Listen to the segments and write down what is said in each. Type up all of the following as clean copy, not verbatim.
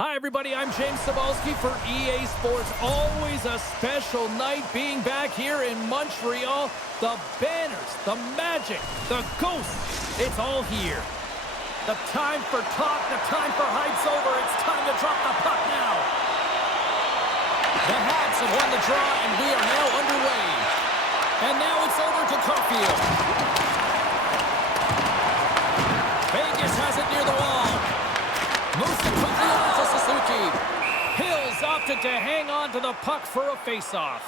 Hi, everybody. I'm James Cebulski for EA Sports. Always a special night being back here in Montreal. The banners, the magic, the ghosts, it's all here. The time for talk, the time for hype's over. It's time to drop the puck now. The Habs have won the draw, and we are now underway. And now it's over to Caulfield. Vegas has it near the wall. Moves it quickly over to Suzuki. Hills opted to hang on to the puck for a face-off.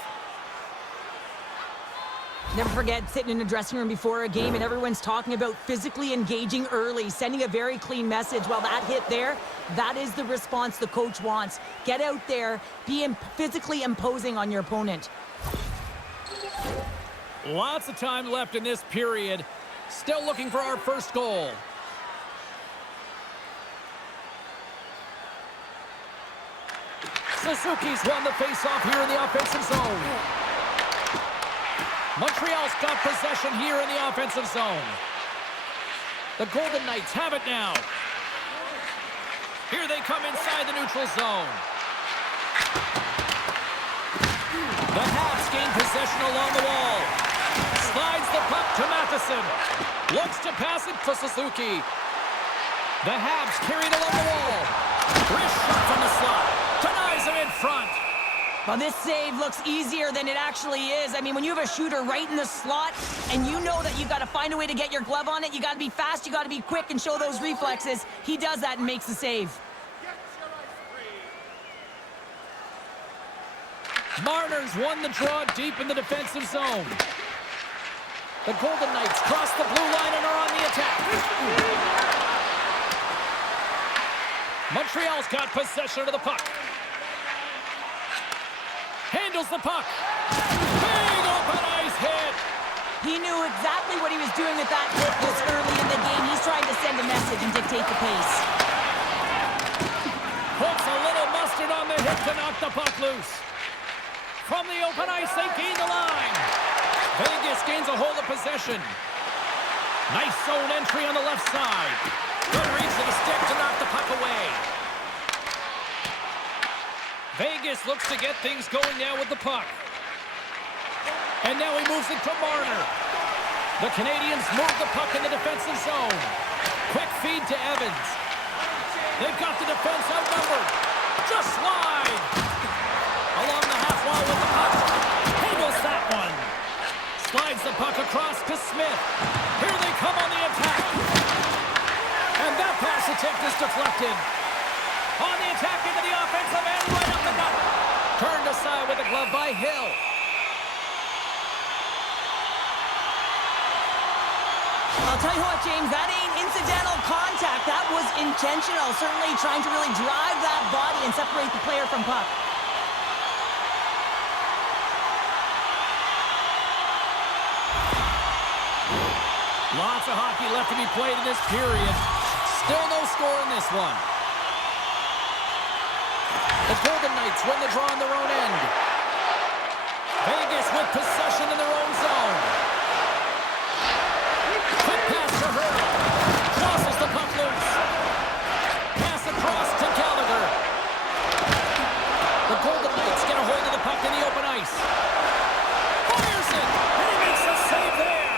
Never forget sitting in the dressing room before a game and everyone's talking about physically engaging early, sending a very clean message. Well, that hit there, that is the response the coach wants. Get out there, be physically imposing on your opponent. Lots of time left in this period. Still looking for our first goal. Suzuki's won the face-off here in the offensive zone. Montreal's got possession here in the offensive zone. The Golden Knights have it now. Here they come inside the neutral zone. The Habs gain possession along the wall. Slides the puck to Matheson. Looks to pass it to Suzuki. The Habs carry it along the wall. Wrist shot from the slot. Denies him in front. Well, this save looks easier than it actually is. I mean, when you have a shooter right in the slot and you know that you've got to find a way to get your glove on it, you got to be fast, you got to be quick and show those reflexes. He does that and makes the save. Marner's won the draw deep in the defensive zone. The Golden Knights cross the blue line and are on the attack. Montreal's got possession of the puck. Handles the puck. Big open ice hit. He knew exactly what he was doing with that hit this early in the game. He's trying to send a message and dictate the pace. Puts a little mustard on the hit to knock the puck loose. From the open ice, they gain the line. Vegas gains a hold of possession. Nice zone entry on the left side. Good reach to the stick to knock the puck away. Vegas looks to get things going now with the puck. And now he moves it to Marner. The Canadiens move the puck in the defensive zone. Quick feed to Evans. They've got the defense outnumbered. Just slide. Along the half wall with the puck. Handles that one. Slides the puck across to Smith. Here they come on the attack. And that pass attempt is deflected. On the attack into the offensive end, right up the gut. Turned aside with a glove by Hill. I'll tell you what, James, that ain't incidental contact. That was intentional. Certainly trying to really drive that body and separate the player from puck. Lots of hockey left to be played in this period. Still no score in this one. The Golden Knights win the draw on their own end. Vegas with possession in their own zone. Quick pass to Hurd. Crosses the puck loose. Pass across to Gallagher. The Golden Knights get a hold of the puck in the open ice. Fires it, and he makes a save there.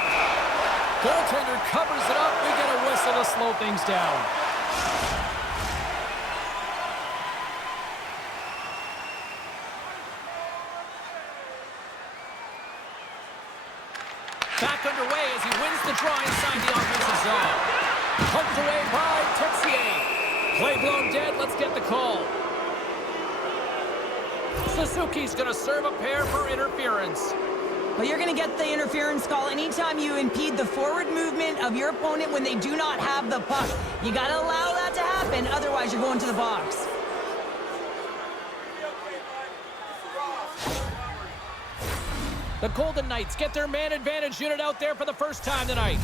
Goaltender covers it up. We get a whistle to slow things down. Back underway as he wins the draw inside the offensive zone. Poked away by Texier. Play blown dead. Let's get the call. Suzuki's going to serve a pair for interference. Well, you're going to get the interference call anytime you impede the forward movement of your opponent when they do not have the puck. You got to allow that to happen, otherwise you're going to the box. The Golden Knights get their man advantage unit out there for the first time tonight.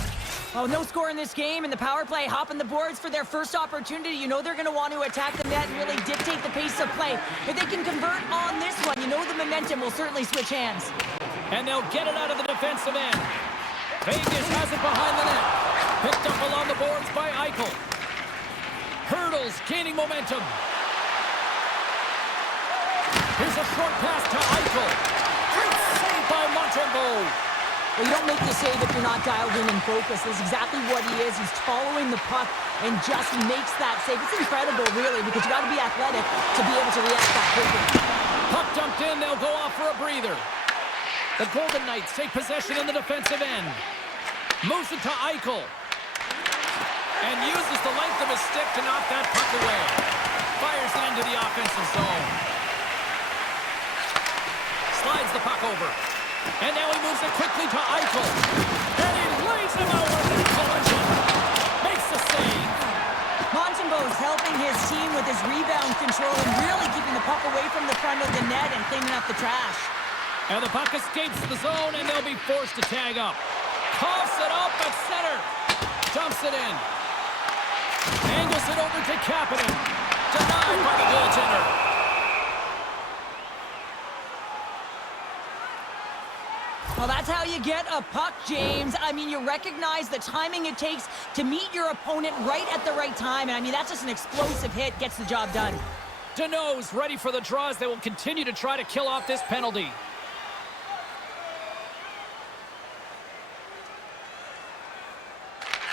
Oh, no score in this game, and the power play hopping the boards for their first opportunity. You know they're going to want to attack the net and really dictate the pace of play. If they can convert on this one, you know the momentum will certainly switch hands. And they'll get it out of the defensive end. Vegas has it behind the net. Picked up along the boards by Eichel. Hurdles gaining momentum. Here's a short pass to Eichel. Great save by Montreal. Well, you don't make the save if you're not dialed in and focused. That's exactly what he is. He's following the puck and just makes that save. It's incredible, really, because you got to be athletic to be able to react that quickly. Puck dumped in. They'll go off for a breather. The Golden Knights take possession in the defensive end. Moves it to Eichel. And uses the length of his stick to knock that puck away. Fires it into the offensive zone. Slides the puck over. And now he moves it quickly to Eichel. And he lays him out with a collision. Makes the save. Montembeault's helping his team with his rebound control and really keeping the puck away from the front of the net and cleaning up the trash. And the puck escapes the zone, and they'll be forced to tag up. Coughs it up at center. Dumps it in. Angles it over to Kapanen. Denied by the goaltender. Well, that's how you get a puck, James. I mean, you recognize the timing it takes to meet your opponent right at the right time. And I mean, that's just an explosive hit. Gets the job done. Deneau's ready for the draws. They will continue to try to kill off this penalty.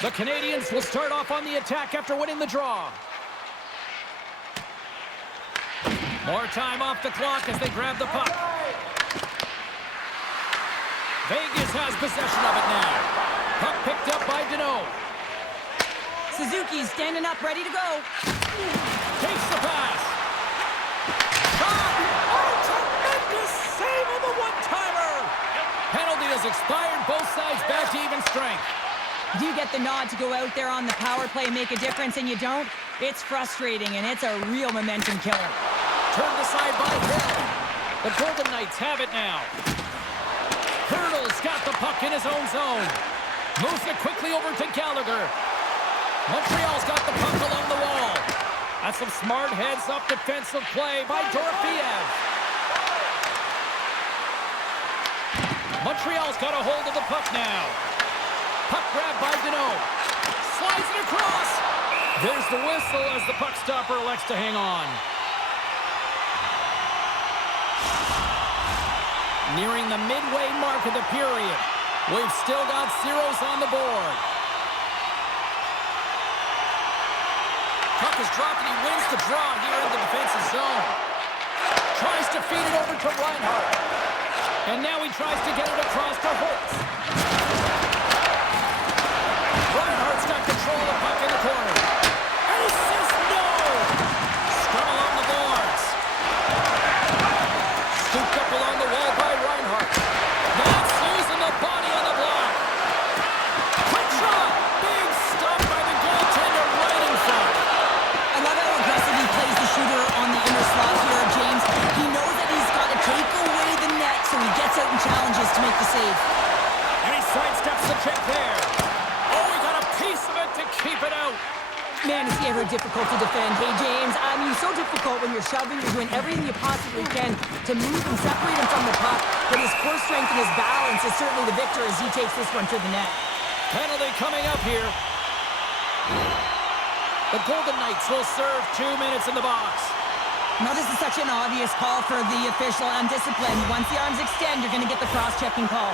The Canadiens will start off on the attack after winning the draw. More time off the clock as they grab the puck. Vegas has possession of it now. Puck picked up by Deneau. Suzuki's standing up, ready to go. Takes the pass. Shot! Oh, tremendous save of the one-timer! Penalty has expired. Both sides back to even strength. You get the nod to go out there on the power play and make a difference, and you don't? It's frustrating, and it's a real momentum killer. Turned aside by Hill. The Golden Knights have it now. Hurdle's got the puck in his own zone. Moves it quickly over to Gallagher. Montreal's got the puck along the wall. That's some smart heads-up defensive play by Dorofeev. Montreal's got a hold of the puck now. Puck grab by Deneau. Slides it across. There's the whistle as the puck stopper elects to hang on. Nearing the midway mark of the period. We've still got zeros on the board. Puck is dropped and he wins the draw here in the defensive zone. Tries to feed it over to Reinhart. And now he tries to get it across to Holtz. Reinhart's got control of the puck in the corner. And he says no! Scrum along the boards. Scooped up along the wall by Reinhart. That's using the body on the block. Quick shot! Big stop by the goaltender right in front. I love how aggressive he plays the shooter on the inner slot here, James. He knows that he's got to take away the net, so he gets out and challenges to make the save. And he sidesteps the check there. Oh, he got a piece of it to keep it out. Man, is he ever difficult to defend. Hey, James, I mean, so difficult when you're shoving, you're doing everything you possibly can to move and separate him from the puck. But his core strength and his balance is certainly the victor as he takes this one to the net. Penalty coming up here. The Golden Knights will serve 2 minutes in the box. Now, this is such an obvious call for the official undisciplined. Once the arms extend, you're going to get the cross-checking call.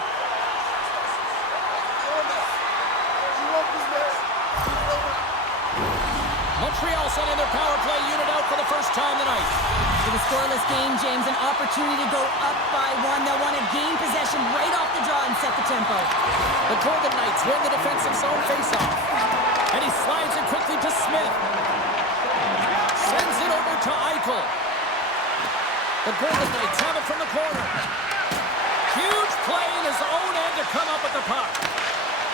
Montreal sending their power play unit out for the first time tonight. With a scoreless game, James, an opportunity to go up by one. They'll want to gain possession right off the draw and set the tempo. The Golden Knights win the defensive zone faceoff. And he slides it quickly to Smith. Sends it over to Eichel. The Golden Knights have it from the corner. Huge play in his own end to come up with the puck.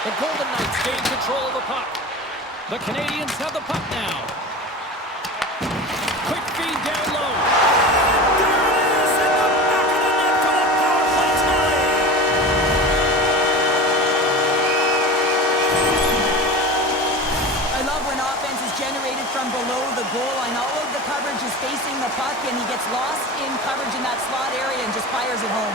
The Golden Knights gain control of the puck. The Canadiens have the puck now. Quick feed down low. There it is in the back of the net for the power play tie. I love when offense is generated from below the goal line. All of the coverage is facing the puck, and he gets lost in coverage in that slot area and just fires it home.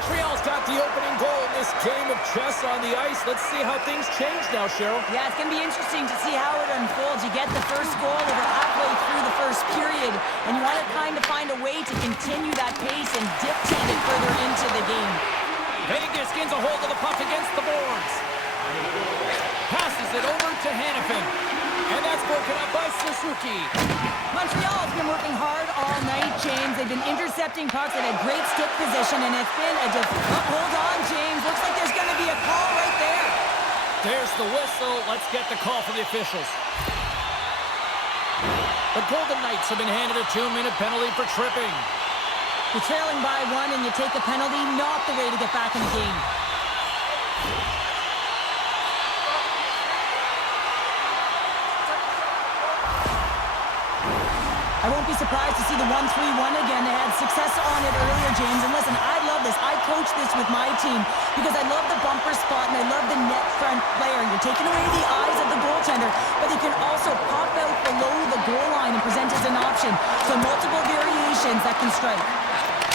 Montreal's got the opening goal in this game of chess on the ice. Let's see how things change now, Cheryl. Yeah, it's going to be interesting to see how it unfolds. You get the first goal over halfway through the first period, and you want to kind of find a way to continue that pace and dictate it further into the game. Vegas gains a hold of the puck against the boards. Passes it over to Hannafin. And that's broken up by Suzuki. Montreal's been working hard all night, James. They've been intercepting pucks at a great stick position, and it's been a hold on, James. Looks like there's going to be a call right there. There's the whistle. Let's get the call from the officials. The Golden Knights have been handed a 2-minute penalty for tripping. You're trailing by 1 and you take a penalty, not the way to get back in the game. I won't be surprised to see the 1-3-1 again. They had success on it earlier, James. And listen, I love this. I coach this with my team because I love the bumper spot and I love the net front player. You're taking away the eyes of the goaltender, but they can also pop out below the goal line and present as an option. So multiple variations that can strike.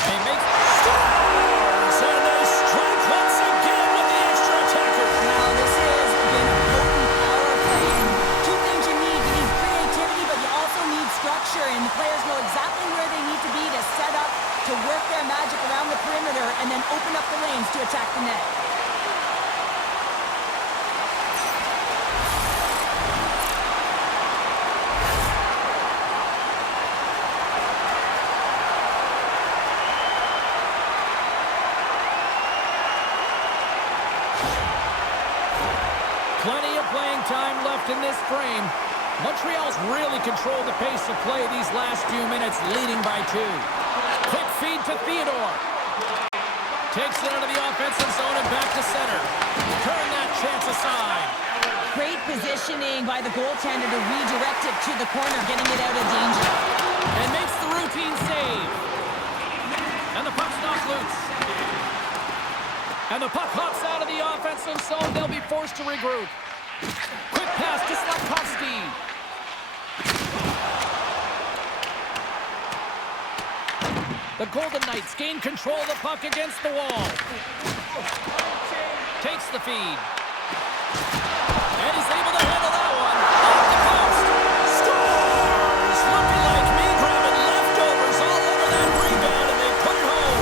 They make scores, and they strike once again with the extra attacker. Now, this is, again, a potent power play. And two things you need. You need creativity, but you also need structure. And the players know exactly where they need to be to set up, to work their magic around the perimeter, and then open up the lanes to attack the net. Plenty of playing time left in this frame. Montreal's really controlled the pace of play these last few minutes, leading by 2. Quick feed to Theodore. Takes it into the offensive zone and back to center. Turn that chance aside. Great positioning by the goaltender to redirect it to the corner, getting it out of danger. And makes the routine save. And the puck's knocked loose. And the puck hops out of the offensive zone. They'll be forced to regroup. Quick pass to Slafkovsky. The Golden Knights gain control of the puck against the wall. Takes the feed. And he's able to handle that one. Off the post. Scores! Looking like me grabbing leftovers all over that rebound, and they put it home.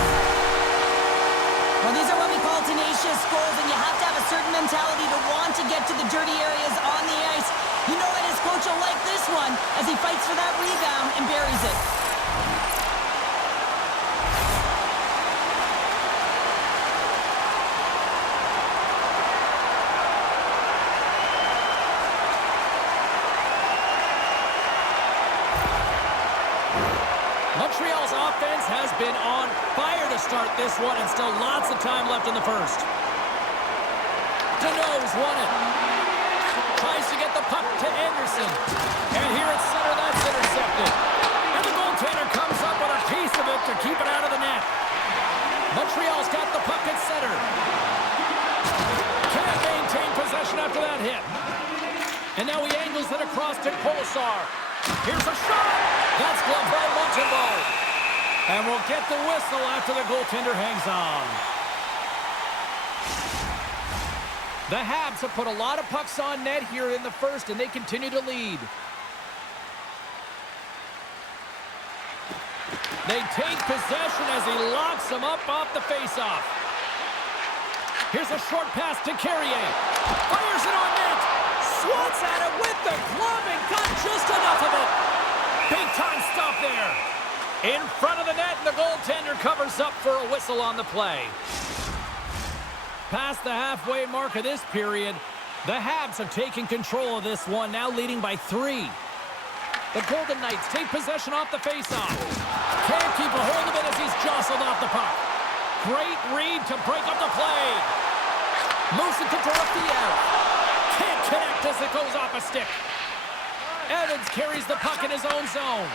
Well, these are what we call tenacious goals, and you have to have a certain mentality to want to get to the dirty areas on the ice. You know that his coach will like this one as he fights for that rebound and buries it. Montreal's offense has been on fire to start this one, and still lots of time left in the first. Deneau's won it. Tries to get the puck to Anderson. And here at center, that's intercepted. And the goaltender comes up with a piece of it to keep it out of the net. Montreal's got the puck at center. Can't maintain possession after that hit. And now he angles it across to Kolesar. Here's a shot. That's gloved by Montembeault. And we'll get the whistle after the goaltender hangs on. The Habs have put a lot of pucks on net here in the first, and they continue to lead. They take possession as he locks them up off the faceoff. Here's a short pass to Carrier. Fires it on net. Swats at it with the glove and got just enough of it. Big time stop there. In front of the net, and the goaltender covers up for a whistle on the play. Past the halfway mark of this period, the Habs have taken control of this one, now leading by 3. The Golden Knights take possession off the faceoff. Can't keep a hold of it as he's jostled off the puck. Great read to break up the play. Moves it to Dorofeev. Can't connect as it goes off a stick. Evans carries the puck in his own zone.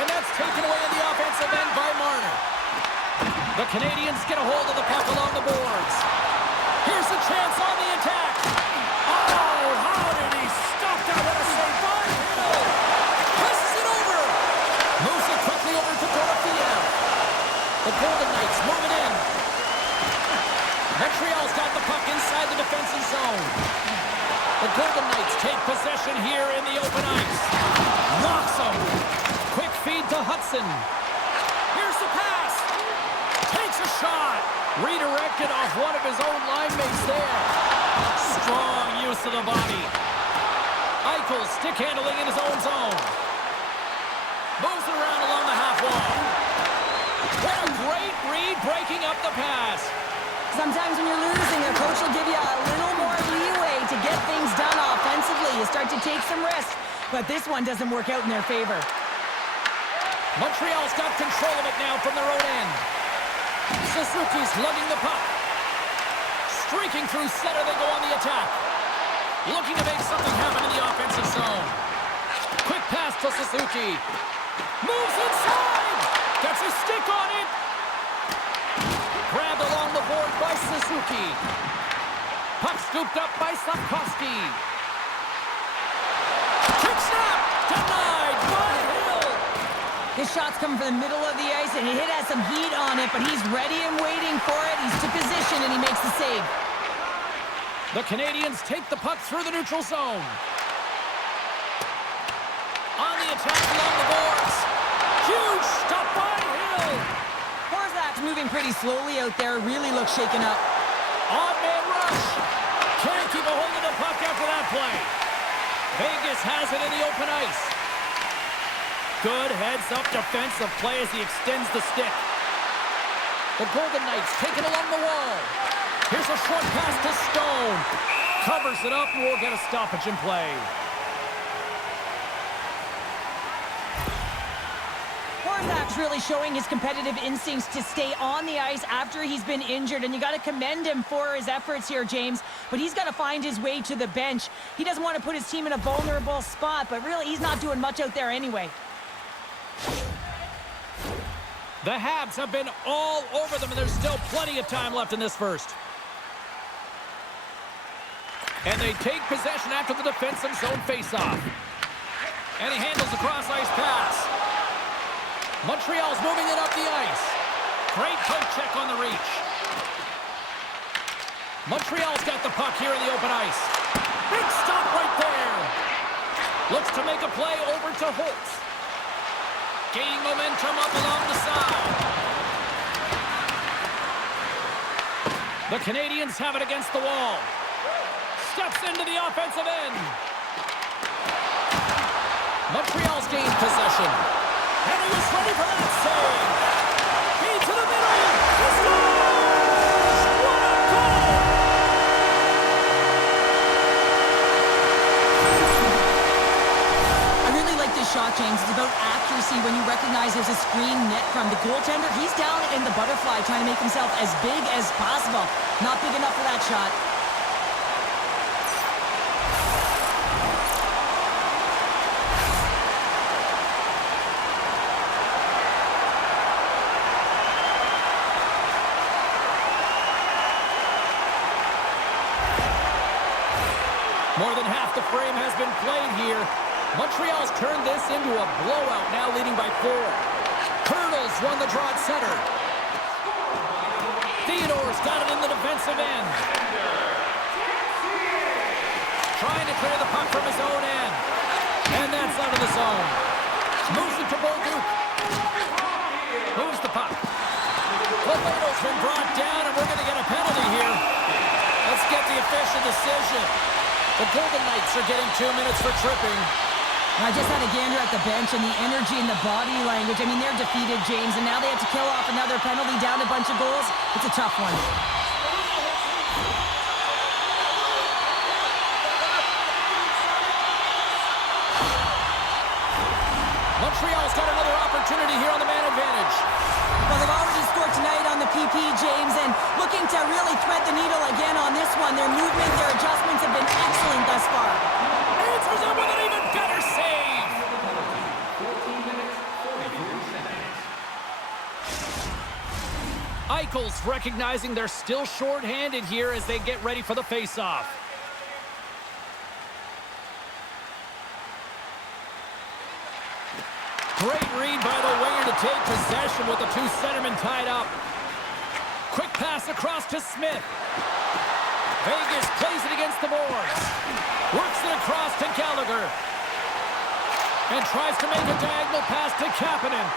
And that's taken away in the offensive end by Marner. The Canadiens get a hold of the puck along the boards. Here's a chance on the attack. Oh, how did he stop that? What a save by Hill. Presses it over. Moves it quickly over to Dorofeev. The Golden Knights move it in. The Golden Knights take possession here in the open ice. Knocks him. Quick feed to Hudson. Here's the pass. Takes a shot. Redirected off one of his own line mates there. Strong use of the body. Eichel stick handling in his own zone. Moves it around along the half wall. What a great read breaking up the pass. Sometimes when you're losing, a coach will give you a little more leeway to get things done offensively. You start to take some risks, but this one doesn't work out in their favor. Montreal's got control of it now from their own end. Suzuki's lugging the puck. Streaking through center, they go on the attack. Looking to make something happen in the offensive zone. Quick pass to Suzuki. Moves inside! Gets a stick on it! Grabbed along the board by Suzuki. Puck scooped up by Slavkovsky. Kick snap! Denied by Hill! His shot's coming from the middle of the ice, and he has some heat on it, but he's ready and waiting for it. He's to position, and he makes the save. The Canadiens take the puck through the neutral zone. On the attack along the boards. Huge stop by Hill. Horzak's moving pretty slowly out there. Really looks shaken up. Odd man rush. Can't keep a hold of the puck after that play. Vegas has it in the open ice. Good heads-up defensive play as he extends the stick. The Golden Knights take it along the wall. Here's a short pass to Stone. Covers it up and we'll get a stoppage in play. Horzak's really showing his competitive instincts to stay on the ice after he's been injured, and you got to commend him for his efforts here, James. But he's got to find his way to the bench. He doesn't want to put his team in a vulnerable spot, but really he's not doing much out there anyway. The Habs have been all over them, and there's still plenty of time left in this first. And they take possession after the defensive zone faceoff. And he handles the cross-ice pass. Montreal's moving it up the ice. Great poke check on the reach. Montreal's got the puck here in the open ice. Big stop right there. Looks to make a play over to Holtz. Gaining momentum up along the side. The Canadiens have it against the wall. Steps into the offensive end. Montreal's gained possession. And he was ready for that save. Feed to the middle. He scores! What a goal! I really like this shot, James. It's about accuracy when you recognize there's a screen net from the goaltender. He's down in the butterfly trying to make himself as big as possible. Not big enough for that shot. More than half the frame has been played here. Montreal's turned this into a blowout, now leading by 4. Turtles won the draw at center. Theodore's got it in the defensive end. Trying to clear the puck from his own end. And that's out of the zone. Moves it to Bolduc. Moves the puck. Valeto's been brought down, and we're going to get a penalty here. Let's get the official decision. The Golden Knights are getting 2 minutes for tripping. I just had a gander at the bench and the energy and the body language. I mean, they're defeated, James, and now they have to kill off another penalty, down a bunch of goals. It's a tough one. Montreal's got another opportunity here on the man advantage. Well, they've already scored tonight on the PP, James, and looking to really thread the needle again on this one. Their movement, their adjustments have been excellent thus far. Answers it with an even better save. Eichel's recognizing they're still short-handed here as they get ready for the face-off. Great read by the winger to take possession with the 2 centermen tied up. Quick pass across to Smith. Vegas plays it against the boards. Works it across to Gallagher. And tries to make a diagonal pass to Kapanen.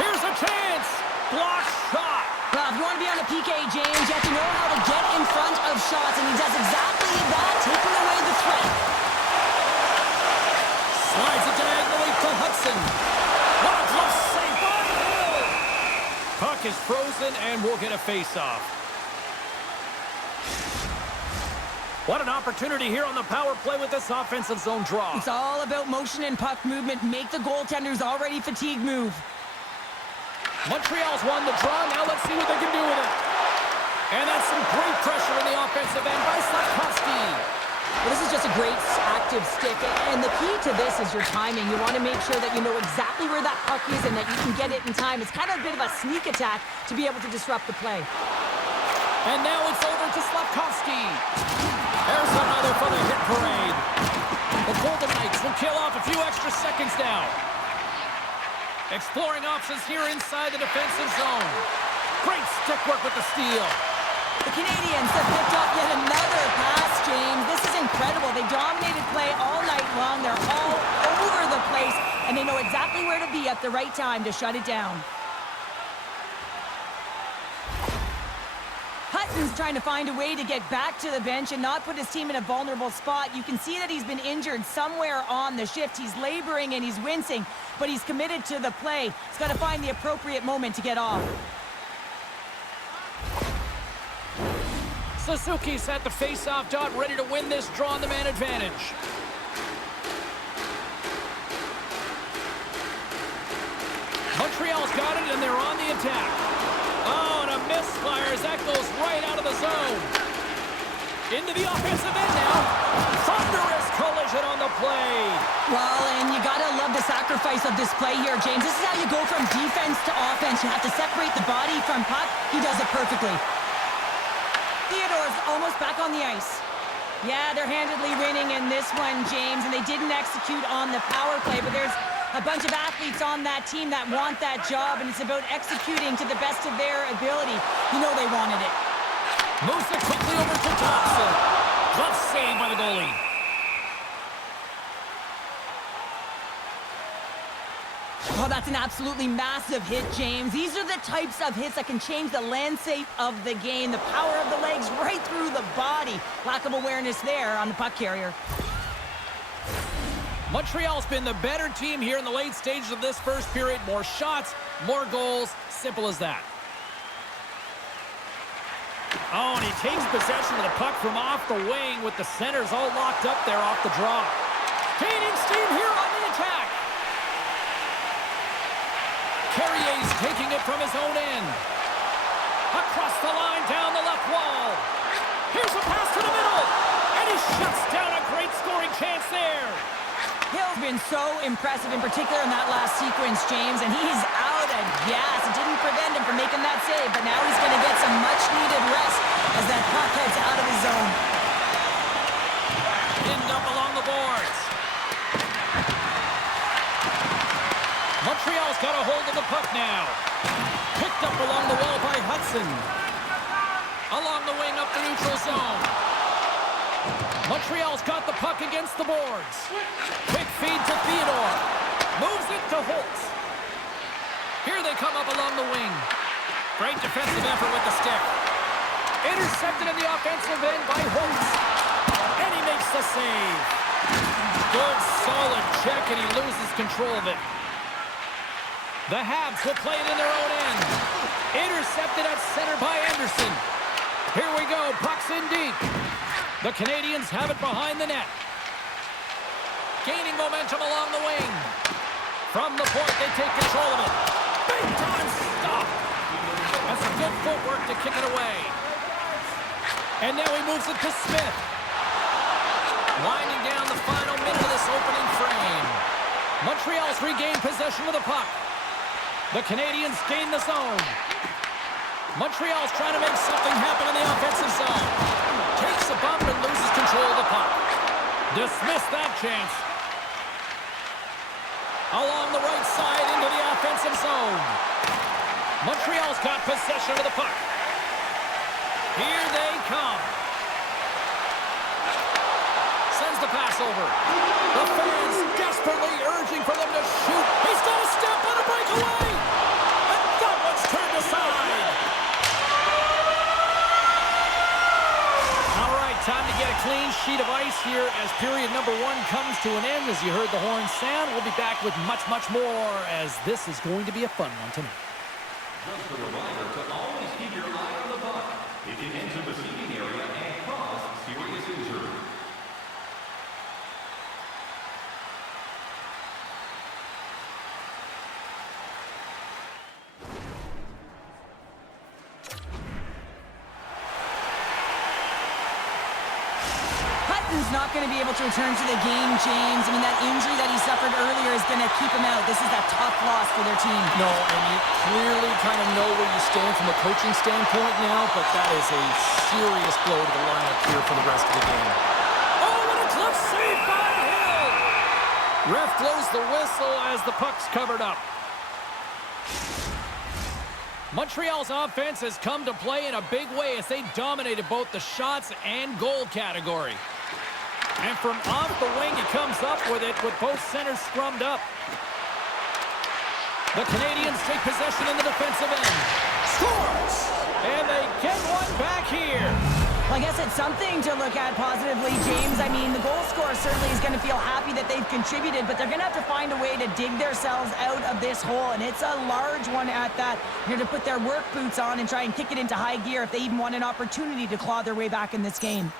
Here's a chance. Block shot. Well, if you want to be on a PK, James, you have to know how to get in front of shots, and he does exactly that, taking away the threat. Slides it diagonally to Hudson. What a close save by Hill. Puck is frozen, and we'll get a face-off. What an opportunity here on the power play with this offensive zone draw. It's all about motion and puck movement. Make the goaltender's already fatigued move. Montreal's won the draw. Now let's see what they can do with it. And that's some great pressure in the offensive end by Slavkovsky. Well, this is just a great active stick. And the key to this is your timing. You want to make sure that you know exactly where that puck is and that you can get it in time. It's kind of a bit of a sneak attack to be able to disrupt the play. And now it's over to Slavkovsky. There's another for the hit parade. The Golden Knights will kill off a few extra seconds now. Exploring options here inside the defensive zone. Great stick work with the steal. The Canadiens have picked up yet another pass, James. This is incredible. They dominated play all night long. They're all over the place, and they know exactly where to be at the right time to shut it down. Hudson's trying to find a way to get back to the bench and not put his team in a vulnerable spot. You can see that he's been injured somewhere on the shift. He's laboring and he's wincing, but he's committed to the play. He's got to find the appropriate moment to get off. Suzuki's at the face-off dot, ready to win this draw on the man advantage. Montreal's got it, and they're on the attack. Oh, and a misfire as that goes right out of the zone. Into the offensive end now. Thunderous collision on the play. Well, and you got to love the sacrifice of this play here, James. This is how you go from defense to offense. You have to separate the body from puck. He does it perfectly. Theodore's almost back on the ice. Yeah, they're handedly winning in this one, James, and they didn't execute on the power play, but there's a bunch of athletes on that team that want that job, and it's about executing to the best of their ability. You know they wanted it. Moves it quickly over to Thompson. Glove save by the goalie. Oh, that's an absolutely massive hit, James. These are the types of hits that can change the landscape of the game. The power of the legs right through the body. Lack of awareness there on the puck carrier. Montreal's been the better team here in the late stages of this first period. More shots, more goals. Simple as that. Oh, and he takes possession of the puck from off the wing with the centers all locked up there off the draw. Gaining steam here on the attack. Carrier's taking it from his own end. Across the line, down the left wall. Here's a pass to the middle. And he shuts down a great scoring chance there. Hill's been so impressive, in particular in that last sequence, James, and he's out of gas. It didn't prevent him from making that save, but now he's going to get some much-needed rest as that puck heads out of his zone. Pinned up along the boards. Montreal's got a hold of the puck now. Picked up along the wall by Hudson. Along the wing up the neutral zone. Montreal's got the puck against the boards. Quick feed to Theodore. Moves it to Holtz. Here they come up along the wing. Great defensive effort with the stick. Intercepted in the offensive end by Holtz. And he makes the save. Good, solid check, and he loses control of it. The Habs will play it in their own end. Intercepted at center by Anderson. Here we go, puck's in deep. The Canadiens have it behind the net. Gaining momentum along the wing. From the point, they take control of it. Big time stop. And some good footwork to kick it away. And now he moves it to Smith. Winding down the final minute of this opening frame. Montreal's regained possession of the puck. The Canadiens gain the zone. Montreal's trying to make something happen in the offensive zone. Takes a bump and loses control of the puck. Dismiss that chance. Along the right side into the offensive zone. Montreal's got possession of the puck. Here they come. Sends the pass over. The fans desperately urging for them to shoot. He's got a step on a breakaway. And that one's turned aside. All right, time to get a clean sheet of ice here as period number 1 comes to an end. As you heard the horn sound, we'll be back with much, much more as this is going to be a fun one tonight. Just a reminder to always keep your eye on the puck. It can enter the seating area and cause serious injury. Not going to be able to return to the game, James. I mean, that injury that he suffered earlier is going to keep him out. This is a tough loss for their team. No, and you clearly kind of know where you stand from a coaching standpoint now, but that is a serious blow to the lineup here for the rest of the game. Oh, what a clutch save by Hill! Ref blows the whistle as the puck's covered up. Montreal's offense has come to play in a big way as they dominated both the shots and goal category. And from off the wing, he comes up with it with both centers scrummed up. The Canadiens take possession in the defensive end. Scores! And they get one back here. Well, I guess it's something to look at positively, James. I mean, the goal scorer certainly is going to feel happy that they've contributed, but they're going to have to find a way to dig themselves out of this hole, and it's a large one at that. They're going to put their work boots on and try and kick it into high gear if they even want an opportunity to claw their way back in this game.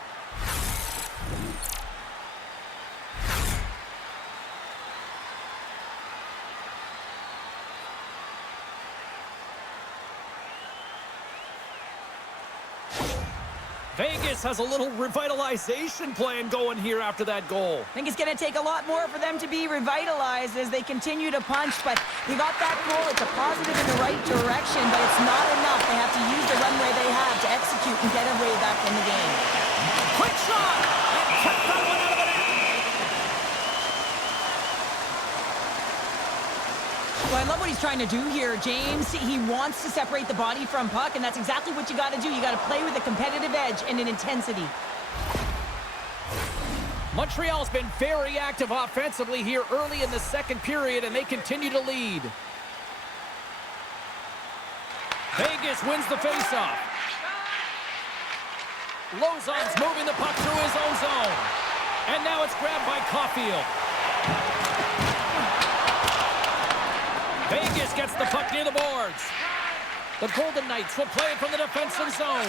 Vegas has a little revitalization plan going here after that goal. I think it's going to take a lot more for them to be revitalized as they continue to punch, but they got that goal. It's a positive in the right direction, but it's not enough. They have to use the runway they have to execute and get a way back in the game. Quick shot! And kept that one out of the net! Well, I love what he's trying to do here, James. He wants to separate the body from puck, and that's exactly what you got to do. You got to play with a competitive edge and an intensity. Montreal's been very active offensively here early in the second period, and they continue to lead. Vegas wins the faceoff. Lozon's moving the puck through his own zone. And now it's grabbed by Caulfield. Vegas gets the puck near the boards. The Golden Knights will play it from the defensive zone.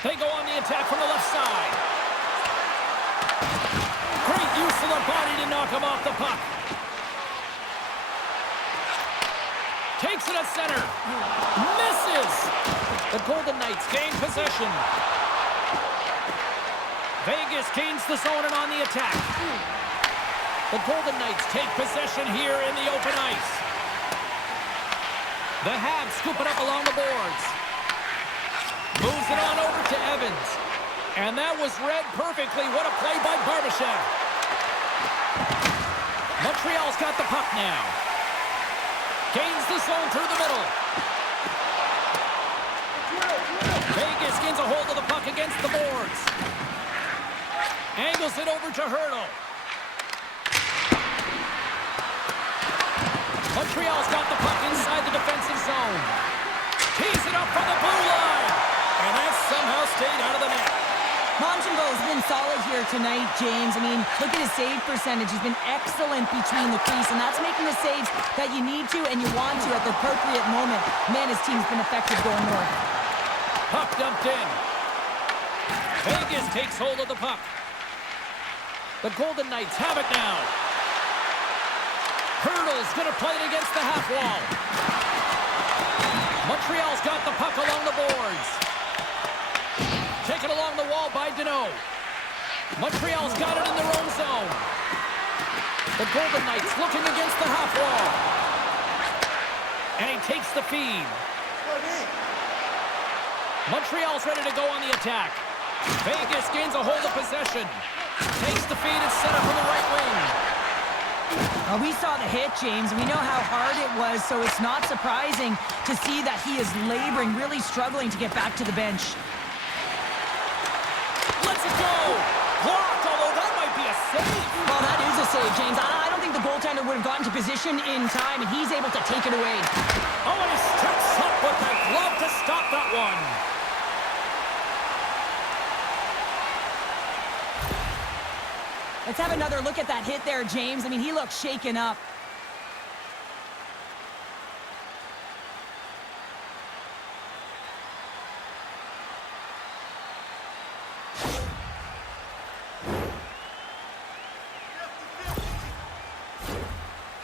They go on the attack from the left side. Great use of the body to knock him off the puck. Takes it at center. Misses. The Golden Knights gain possession. Vegas gains the zone and on the attack. The Golden Knights take possession here in the open ice. The Habs scoop it up along the boards. Moves it on over to Evans. And that was read perfectly. What a play by Barbashev. Montreal's got the puck now. Gains the zone through the middle. Vegas gains a hold of the puck against the boards. Angles it over to Hurdle. Montreal's got the puck inside the defensive zone. Tees it up from the blue line. And that somehow stayed out of the net. Montembeau's been solid here tonight, James. I mean, look at his save percentage. He's been excellent between the crease, and that's making the saves that you need to and you want to at the appropriate moment. Man, his team's been effective going north. Puck dumped in. Vegas takes hold of the puck. The Golden Knights have it now. Hurdle's going to play it against the half wall. Montreal's got the puck along the boards. Taken along the wall by Deneau. Montreal's got it in their own zone. The Golden Knights looking against the half wall. And he takes the feed. Montreal's ready to go on the attack. Vegas gains a hold of possession. Takes the feed and center from the right wing. Well, we saw the hit, James. We know how hard it was, so it's not surprising to see that he is laboring, really struggling to get back to the bench. Let's it go! Blocked, although that might be a save. Well, that is a save, James. I don't think the goaltender would have gotten to position in time, and he's able to take it away. Oh, and he steps up with that glove to stop that one. Let's have another look at that hit there, James. I mean, he looks shaken up.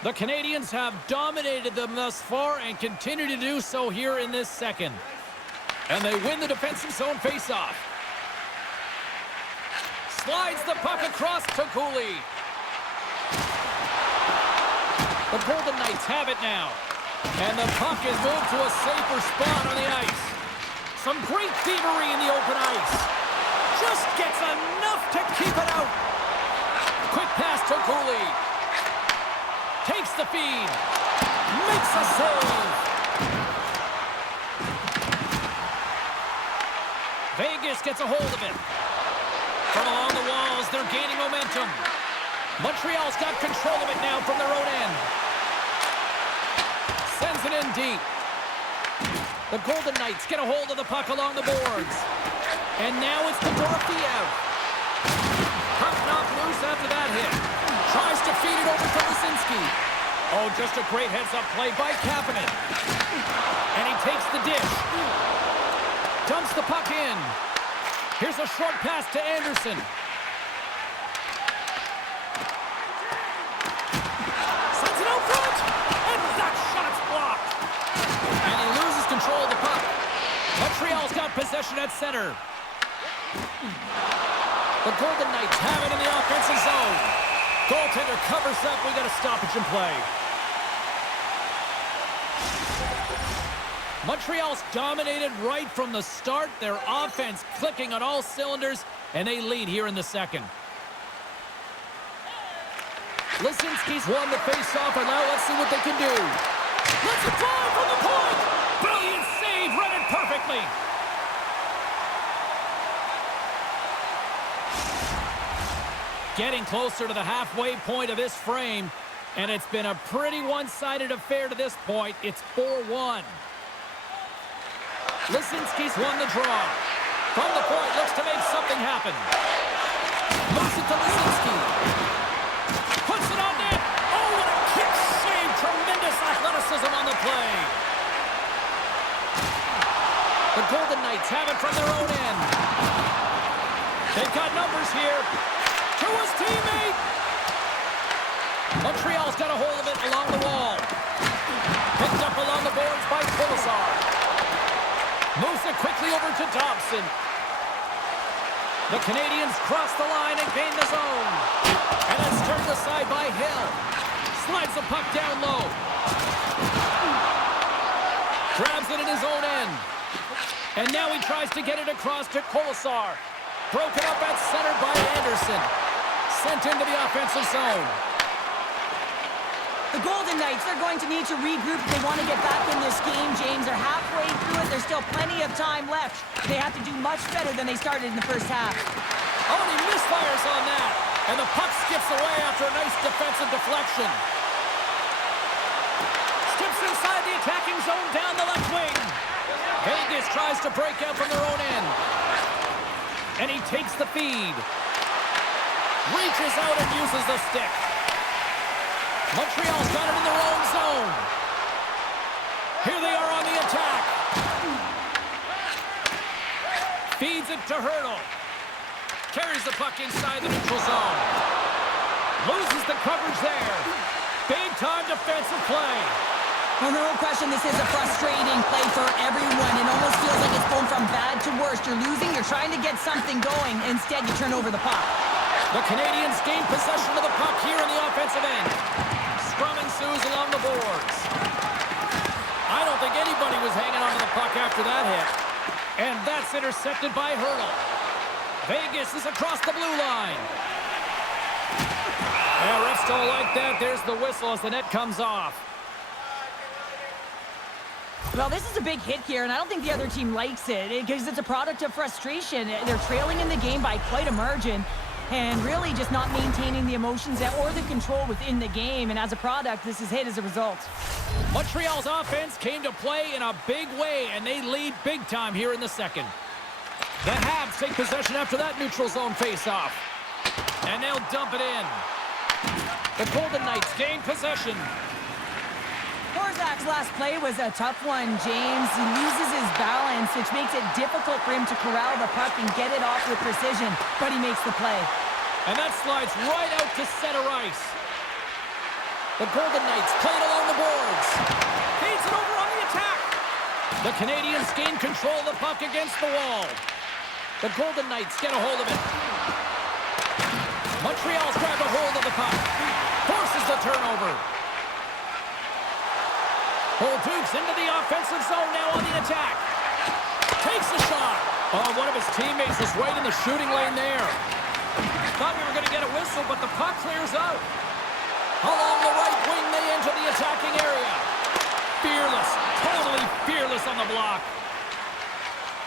The Canadiens have dominated them thus far and continue to do so here in this second. And they win the defensive zone faceoff. Slides the puck across to Cooley. The Golden Knights have it now. And the puck is moved to a safer spot on the ice. Some great thievery in the open ice. Just gets enough to keep it out. Quick pass to Cooley. Takes the feed. Makes a save. Vegas gets a hold of it. From along the walls, they're gaining momentum. Montreal's got control of it now from their own end. Sends it in deep. The Golden Knights get a hold of the puck along the boards. And now it's the Dorofeev. Puck knocked loose after that hit. Tries to feed it over to Lisinski. Oh, just a great heads-up play by Kapanen. And he takes the dish. Dumps the puck in. Here's a short pass to Anderson. Sends it out front. And that shot's blocked. And he loses control of the puck. Montreal's got possession at center. The Golden Knights have it in the offensive zone. Goaltender covers up. We got a stoppage in play. Montreal's dominated right from the start. Their offense clicking on all cylinders, and they lead here in the second. Lisinski's won the faceoff, and now let's see what they can do. Let's drive from the point. Brilliant save, read it perfectly. Getting closer to the halfway point of this frame, and it's been a pretty one-sided affair to this point. It's 4-1. Lisinski's won the draw. From the point, looks to make something happen. Moves it to Lisinski. Puts it on net. Oh, what a kick save. Tremendous athleticism on the play. The Golden Knights have it from their own end. They've got numbers here. To his teammate. Montreal's got a hold of it along the wall. Picked up along the boards by Colasar. Moves it quickly over to Dobson. The Canadiens cross the line and gain the zone. And it's turned aside by Hill. Slides the puck down low. Grabs it in his own end. And now he tries to get it across to Colasar. Broken up at center by Anderson. Sent into the offensive zone. The Golden Knights, they're going to need to regroup if they want to get back in this game, James. They're halfway through it. There's still plenty of time left. They have to do much better than they started in the first half. Oh, and he misfires on that. And the puck skips away after a nice defensive deflection. Skips inside the attacking zone down the left wing. Vegas tries to break out from their own end. And he takes the feed. Reaches out and uses the stick. Montreal's got it in their own zone. Here they are on the attack. Feeds it to Hurdle. Carries the puck inside the neutral zone. Loses the coverage there. Big-time defensive play. Well, no question, this is a frustrating play for everyone. It almost feels like it's going from bad to worse. You're losing, you're trying to get something going. Instead, you turn over the puck. The Canadiens gain possession of the puck here in the offensive end. Scrum ensues along the boards. I don't think anybody was hanging on to the puck after that hit. And that's intercepted by Hurdle. Vegas is across the blue line. Yeah, refs Just don't like that. There's the whistle as the net comes off. Well, this is a big hit here, and I don't think the other team likes it because it's a product of frustration. They're trailing in the game by quite a margin and really just not maintaining the emotions or the control within the game. And as a product, this is hit as a result. Montreal's offense came to play in a big way, and they lead big time here in the second. The Habs take possession after that neutral zone face-off. And they'll dump it in. The Golden Knights gain possession. Horzak's last play was a tough one, James. He loses his balance, which makes it difficult for him to corral the puck and get it off with precision, but he makes the play. And that slides right out to center ice. The Golden Knights play it along the boards. Feeds it over on the attack. The Canadiens gain control of the puck against the wall. The Golden Knights get a hold of it. Montreal's grab a hold of the puck. Forces the turnover. Dukes into the offensive zone now on the attack. Takes the shot. Oh, one of his teammates is right in the shooting lane there. Thought we were going to get a whistle, but the puck clears out. Along the right wing, they enter the attacking area. Fearless, totally fearless on the block.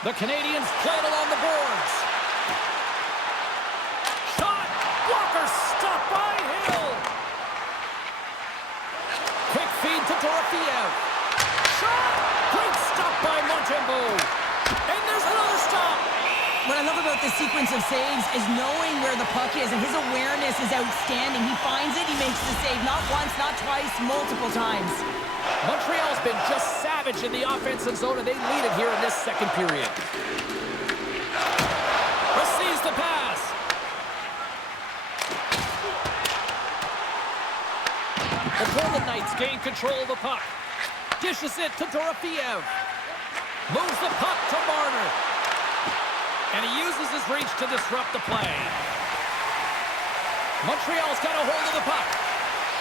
The Canadiens play it along the boards. Shot! Blocker stopped by Hill. Quick feed to Dorofeev. Shot! Great stop by Montembeault. And there's another stop. What I love about this sequence of saves is knowing where the puck is, and his awareness is outstanding. He finds it, he makes the save not once, not twice, multiple times. Montreal's been just savage in the offensive zone, and they lead it here in this second period. Receives the pass. The Golden Knights gain control of the puck. Dishes it to Dorofeev. Moves the puck to Marner. And he uses his reach to disrupt the play. Montreal's got a hold of the puck.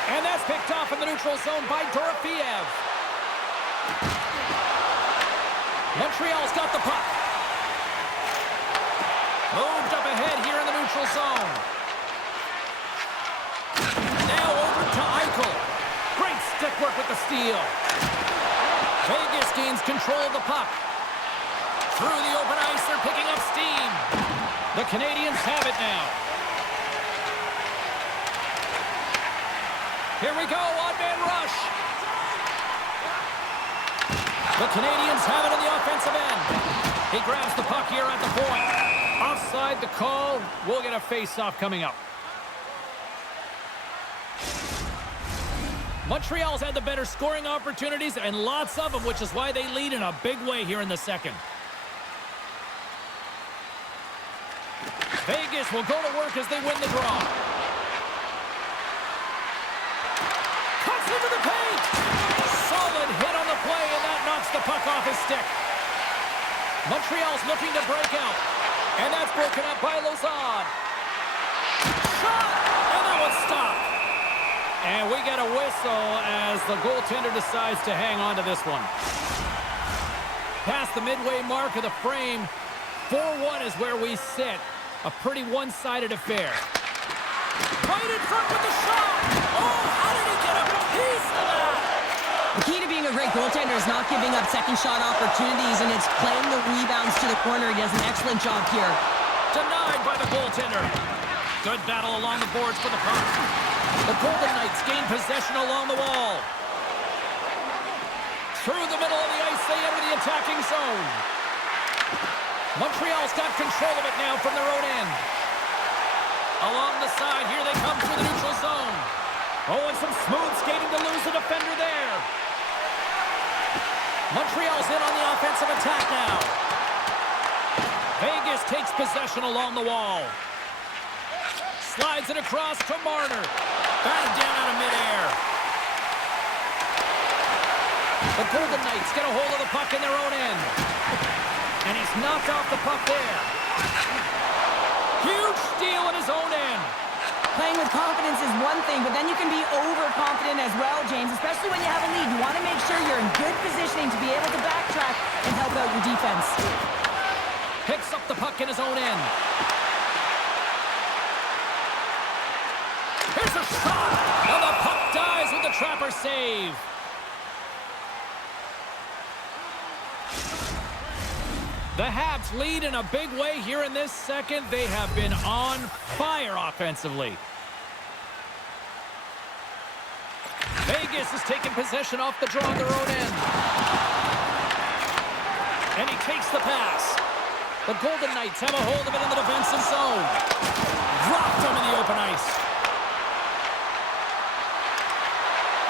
And that's picked off in the neutral zone by Dorofeev. Montreal's got the puck. Moved up ahead here in the neutral zone. Now over to Eichel. Great stick work with the steal. Vegas gains control of the puck. Through the open ice, they're picking up steam. The Canadiens have it now. Here we go, one-man rush. The Canadiens have it in the offensive end. He grabs the puck here at the point. Offside the call. We'll get a face-off coming up. Montreal's had the better scoring opportunities and lots of them, which is why they lead in a big way here in the second. Vegas will go to work as they win the draw. Cuts into the paint. Solid hit on the play, and that knocks the puck off his stick. Montreal's looking to break out. And that's broken up by Lauzon. Shot! And that one's stopped. And we get a whistle as the goaltender decides to hang on to this one. Past the midway mark of the frame, 4-1 is where we sit. A pretty one-sided affair. Right in front with the shot! Oh, how did he get a piece of that? The key to being a great goaltender is not giving up second shot opportunities, and it's playing the rebounds to the corner. He does an excellent job here. Denied by the goaltender. Good battle along the boards for the puck. The Golden Knights gain possession along the wall. Through the middle of the ice, they enter the attacking zone. Montreal's got control of it now from their own end. Along the side, here they come through the neutral zone. Oh, and some smooth skating to lose the defender there. Montreal's in on the offensive attack now. Vegas takes possession along the wall. Slides it across to Marner. Batted down out of midair. The Golden Knights get a hold of the puck in their own end. And he's knocked off the puck there. Huge steal in his own end. Playing with confidence is one thing, but then you can be overconfident as well, James, especially when you have a lead. You want to make sure you're in good positioning to be able to backtrack and help out your defense. Picks up the puck in his own end. Here's a shot! trapper save. The Habs lead in a big way here in this second. They have been on fire offensively. Vegas is taking possession off the draw on their own end. And he takes the pass. The Golden Knights have a hold of it in the defensive zone. Dropped him in the open ice.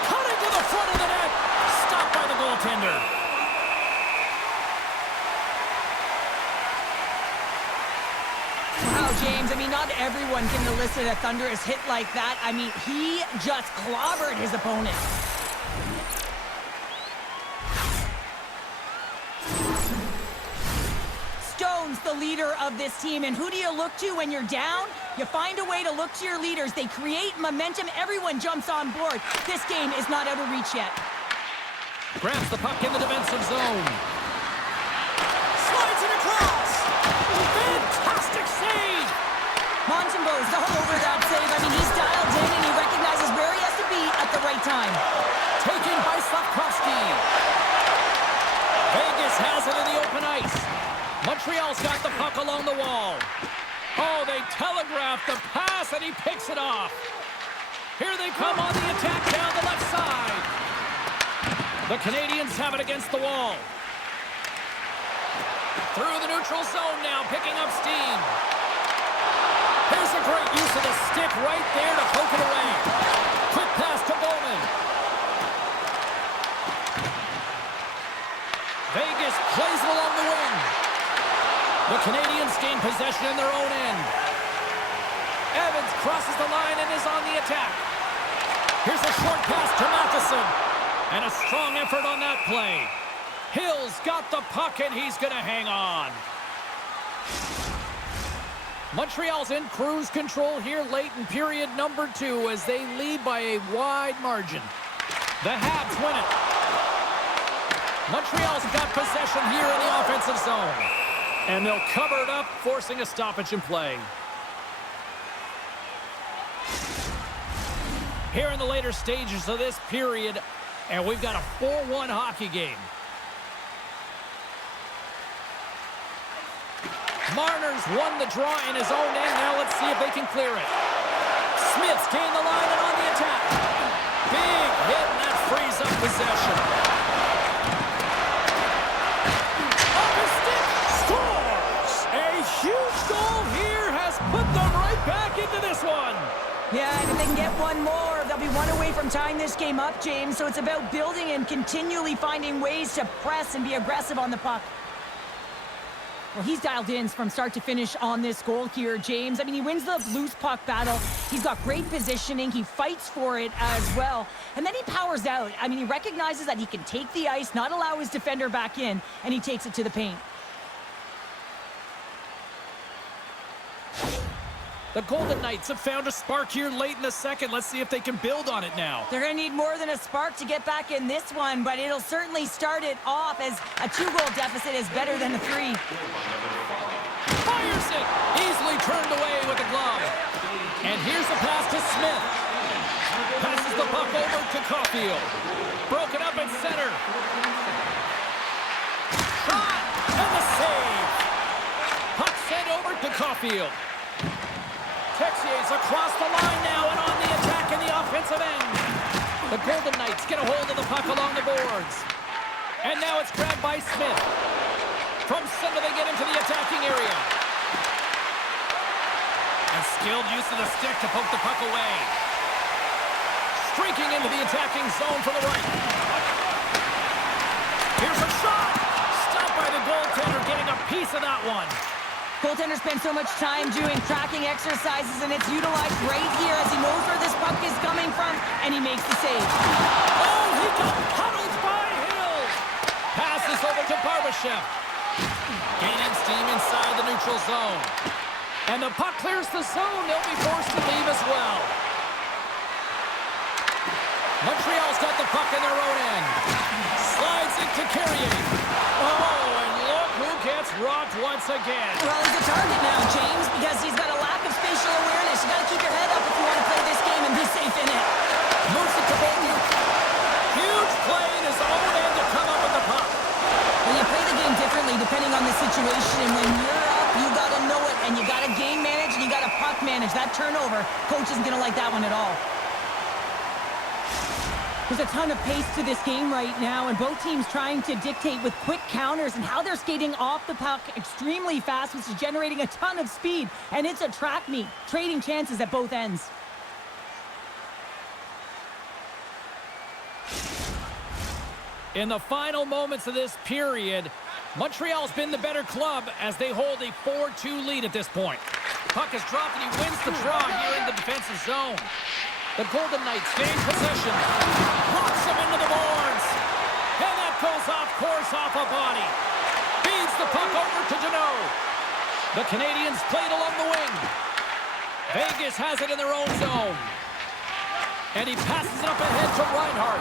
Cutting to the front of the net. Stopped by the goaltender. Wow, James, I mean, not everyone can elicit a thunderous hit like that. I mean, he just clobbered his opponent. Stone's the leader of this team, and who do you look to when you're down? You find a way to look to your leaders. They create momentum. Everyone jumps on board. This game is not out of reach yet. Grabs the puck in the defensive zone. Slides it across. Fantastic save! Montembeau's all over that save. I mean, he's dialed in and he recognizes where he has to be at the right time. Taken by Slavkovsky. Vegas has it in the open ice. Montreal's got the puck along the wall. Oh, they telegraph the pass and he picks it off. Here they come on the attack down the left side. The Canadiens have it against the wall. Through the neutral zone now, picking up steam. Here's a great use of the stick right there to poke it away. Quick pass to Bowman. Vegas plays it along the wing. The Canadiens gain possession in their own end. Evans crosses the line and is on the attack. Here's a short pass to Matheson. And a strong effort on that play. Hill's got the puck, and he's going to hang on. Montreal's in cruise control here late in period number 2 as they lead by a wide margin. The Habs win it. Montreal's got possession here in the offensive zone. And they'll cover it up, forcing a stoppage in play. Here in the later stages of this period, and we've got a 4-1 hockey game. Marner's won the draw in his own end. Now let's see if they can clear it. Smith's gained the line and on the attack. Big hit, and that frees up possession. Off his stick, scores! A huge goal here has put them right back into this one. Yeah, and if they can get one more, they'll be one away from tying this game up, James. So it's about building and continually finding ways to press and be aggressive on the puck. Well, he's dialed in from start to finish on this goal here, James. I mean, he wins the loose puck battle. He's got great positioning. He fights for it as well. And then he powers out. I mean, he recognizes that he can take the ice, not allow his defender back in, and he takes it to the paint. The Golden Knights have found a spark here late in the second. Let's see if they can build on it now. They're going to need more than a spark to get back in this one, but it'll certainly start it off as a 2-goal deficit is better than a 3. Fires it! Easily turned away with the glove. And here's the pass to Smith. Passes the puck over to Caulfield. Broken up at center. Shot! And the save! Puck sent over to Caulfield. Texier's across the line now and on the attack in the offensive end. The Golden Knights get a hold of the puck along the boards. And now it's grabbed by Smith. From center they get into the attacking area. A skilled use of the stick to poke the puck away. Streaking into the attacking zone from the right. Here's a shot! Stopped by the goaltender, getting a piece of that one. Goaltender spends so much time doing tracking exercises, and it's utilized right here as he knows where this puck is coming from, and he makes the save. Oh, he got huddled by Hill. Passes over to Barbashev. Gaining steam inside the neutral zone. And the puck clears the zone. They'll be forced to leave as well. Montreal's got the puck in their own end. Slides it to Carrier. Oh, and look who gets rocked once again. Well, he's a target now, James, because he's got a lack of spatial awareness. You got to keep your head up if you want to play this game and be safe in it. Moves it to Bowman. over. Coach isn't going to like that one at all. There's a ton of pace to this game right now, and both teams trying to dictate with quick counters and how they're skating off the puck extremely fast, which is generating a ton of speed. And it's a track meet, trading chances at both ends. In the final moments of this period, Montreal's been the better club as they hold a 4-2 lead at this point. Puck is dropped and he wins the draw here in the defensive zone. The Golden Knights gain possession. Locks him into the boards. And that goes off course off a body. Feeds the puck over to Deneau. The Canadiens played along the wing. Vegas has it in their own zone. And he passes it up ahead to Reinhart.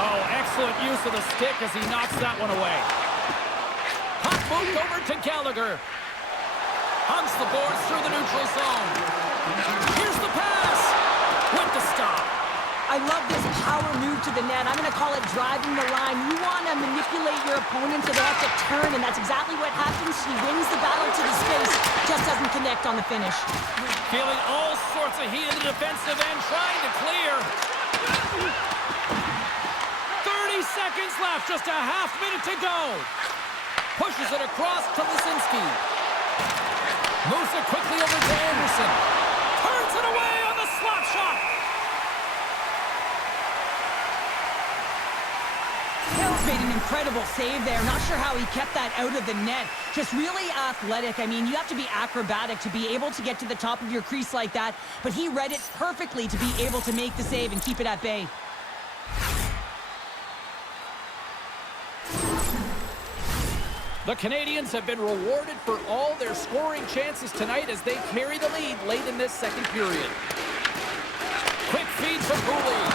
Oh, excellent use of the stick as he knocks that one away. Puck moved over to Gallagher. Hunts the boards through the neutral zone. Here's the pass. With the stop. I love this power move to the net. I'm going to call it driving the line. You want to manipulate your opponent so they have to turn, and that's exactly what happens. He wins the battle to the space, just doesn't connect on the finish. Feeling all sorts of heat in the defensive end, trying to clear. 30 seconds left, just a half minute to go. Pushes it across to Lisinski. Moves it quickly over to Anderson. Turns it away on the slap shot. Hill's made an incredible save there. Not sure how he kept that out of the net. Just really athletic. I mean, you have to be acrobatic to be able to get to the top of your crease like that. But he read it perfectly to be able to make the save and keep it at bay. The Canadiens have been rewarded for all their scoring chances tonight as they carry the lead late in this second period. Quick feed to Cooley.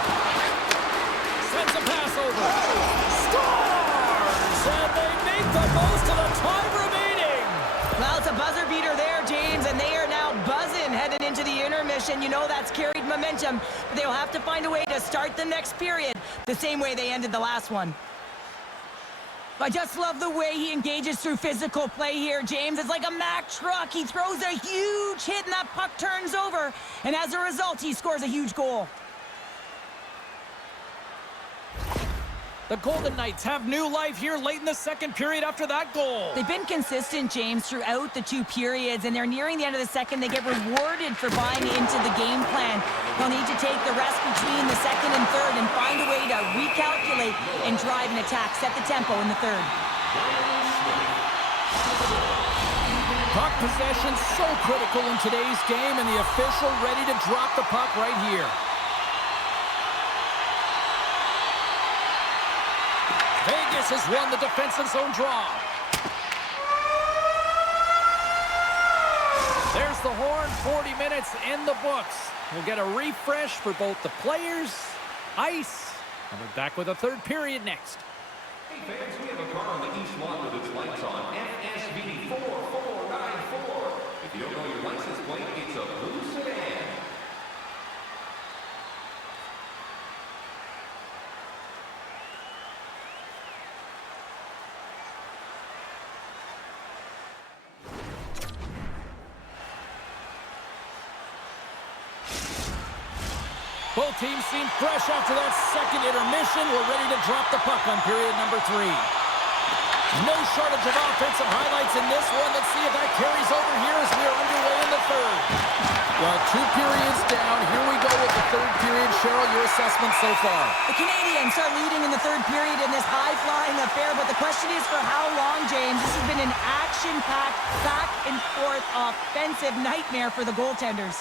Sends a pass over. Scores! And they make the most of the time remaining. Well, it's a buzzer beater there, James, and they are now buzzing heading into the intermission. You know that's carried momentum. They'll have to find a way to start the next period the same way they ended the last one. I just love the way he engages through physical play here, James. It's like a Mack truck. He throws a huge hit and that puck turns over. And as a result, he scores a huge goal. The Golden Knights have new life here late in the second period after that goal. They've been consistent, James, throughout the two periods, and they're nearing the end of the second. They get rewarded for buying into the game plan. They'll need to take the rest between the second and third and find a way to recalculate and drive an attack, set the tempo in the third. Puck possession so critical in today's game, and the official ready to drop the puck right here. Vegas has won the defensive zone draw. There's the horn, 40 minutes in the books. We'll get a refresh for both the players, ice, and we're back with a third period next. Hey fans, we have a car on the east lot with its lights on. FSV 4494. If you don't know your license plate, it's a blue sedan. Both teams seem fresh after that second intermission. We're ready to drop the puck on period number 3. No shortage of offensive highlights in this one. Let's see if that carries over here as we are underway in the third. Well, 2 periods down. Here we go with the third period. Cheryl, your assessment so far? The Canadiens are leading in the third period in this high-flying affair, but the question is for how long, James? This has been an action-packed, back-and-forth offensive nightmare for the goaltenders.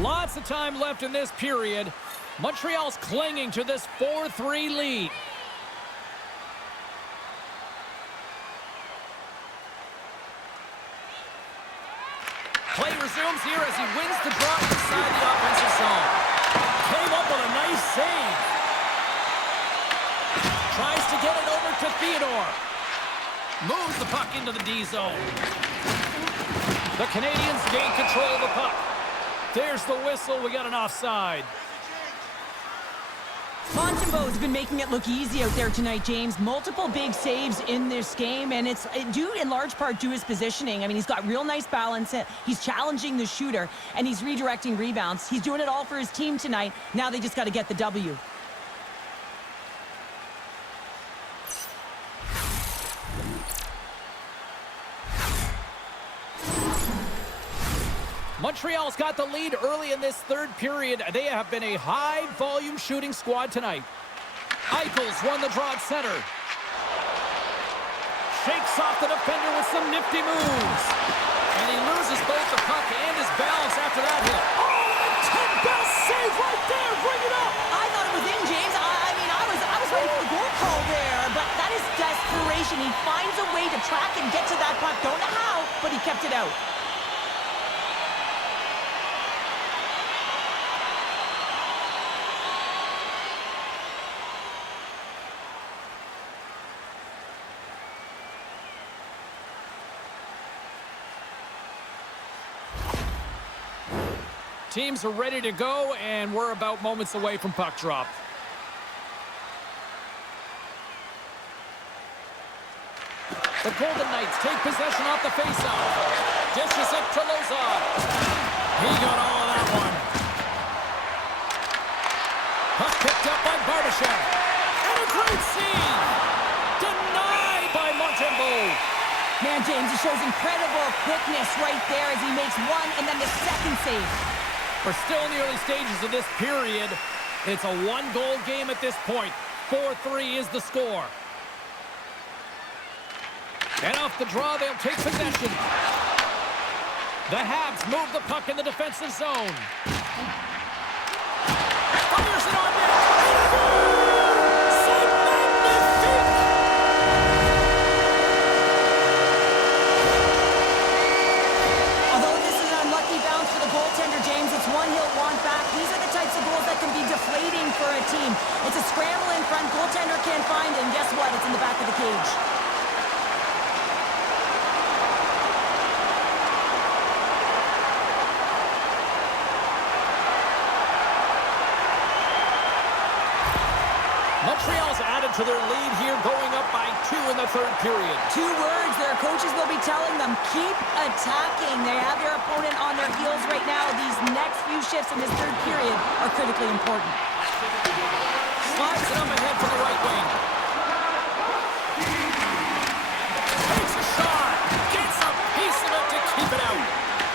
Lots of time left in this period. Montreal's clinging to this 4-3 lead. Play resumes here as he wins the draw inside the offensive zone. Came up with a nice save. Tries to get it over to Theodore. Moves the puck into the D zone. The Canadiens gain control of the puck. There's the whistle. We got an offside. Montembeault's been making it look easy out there tonight, James. Multiple big saves in this game, and it's due in large part to his positioning. I mean, he's got real nice balance. He's challenging the shooter, and he's redirecting rebounds. He's doing it all for his team tonight. Now they just got to get the W. Montreal's got the lead early in this third period. They have been a high-volume shooting squad tonight. Eichel's won the draw at center. Shakes off the defender with some nifty moves. And he loses both the puck and his balance after that hit. Oh, and best save right there. Bring it up. I thought it was in, James. I was ready for the goal call there, but that is desperation. He finds a way to track and get to that puck. Don't know how, but he kept it out. Teams are ready to go, and we're about moments away from puck drop. The Golden Knights take possession off the faceoff. Dishes it to Lozon. He got all of that one. Puck picked up by Barbashev. And a great save. Denied by Montembeault. Man, James, he shows incredible quickness right there as he makes one and then the second save. We're still in the early stages of this period. It's a one-goal game at this point. 4-3 is the score. And off the draw, they'll take possession. The Habs move the puck in the defensive zone. Fires it on net. C'est magnifique! Although this is an unlucky bounce for the goaltender, James, it's one he'll want back. These are the types of goals that can be deflating for a team. It's a scramble in front, goaltender can't find it, and guess what? It's in the back of the cage. Montreal's added to their lead here, going up by 2 in the third period. 2 words their coaches will be telling them: keep attacking. They have their opponent on their heels right now. These next few shifts in this third period are critically important. Slides it up ahead for the right wing. Takes a shot. Gets a piece of it to keep it out.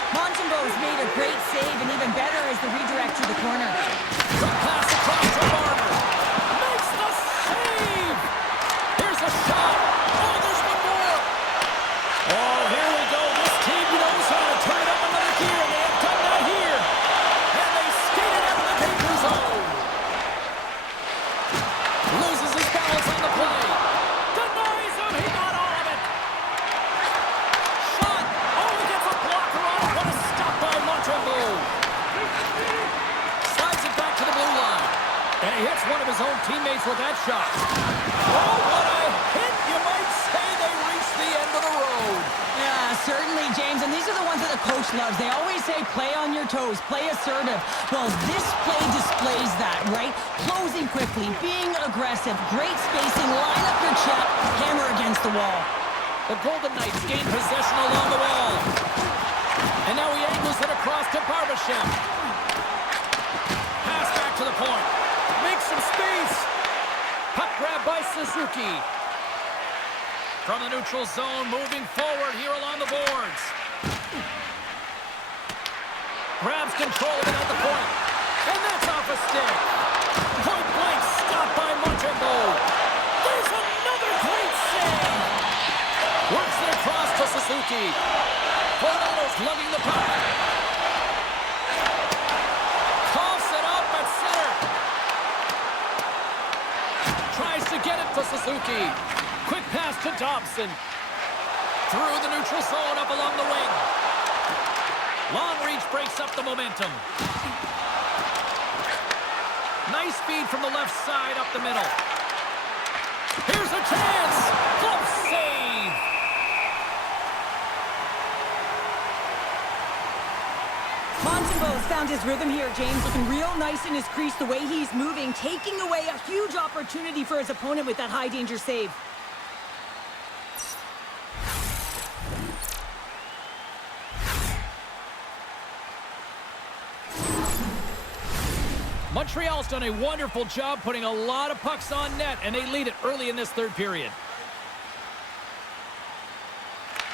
Montembeault's made a great save, and even better is the redirect to the corner. Quick pass across to Marner. Makes the save. Here's a shot. Oh, there's one more. Oh, here we go. This team knows how to turn it up another gear, and they have done that here. And they skate it out of the danger zone. Loses his balance on the play. Denies him. He got all of it. Shot. Oh, he gets a blocker on it. What a stop by Montreal. Slides it back to the blue line. And he hits one of his own teammates with that shot. Oh, what a hit. You might say they reached the end of the road. Yeah, certainly, James. And these are the ones that the coach loves. They always say, play on your toes, play assertive. Well, this play displays that, right? Closing quickly, being aggressive, great spacing, line up your check, hammer against the wall. The Golden Knights gain possession along the wall. And now he angles it across to Barbashev. Pass back to the point. Makes some space. Puck grab by Suzuki. From the neutral zone, moving forward here along the boards. Grabs control of it at the point. And that's off a stick. Point blank stopped by Montreal. There's another great save. Works it across to Suzuki. Tornado's lugging the puck. Coughs it up at center. Tries to get it to Suzuki. Quick pass to Dobson. Through the neutral zone, up along the wing. Long reach breaks up the momentum. Nice feed from the left side up the middle. Here's a chance. Close save. Montembeau's found his rhythm here, James, looking real nice in his crease, the way he's moving, taking away a huge opportunity for his opponent with that high-danger save. Montreal's done a wonderful job putting a lot of pucks on net, and they lead it early in this third period.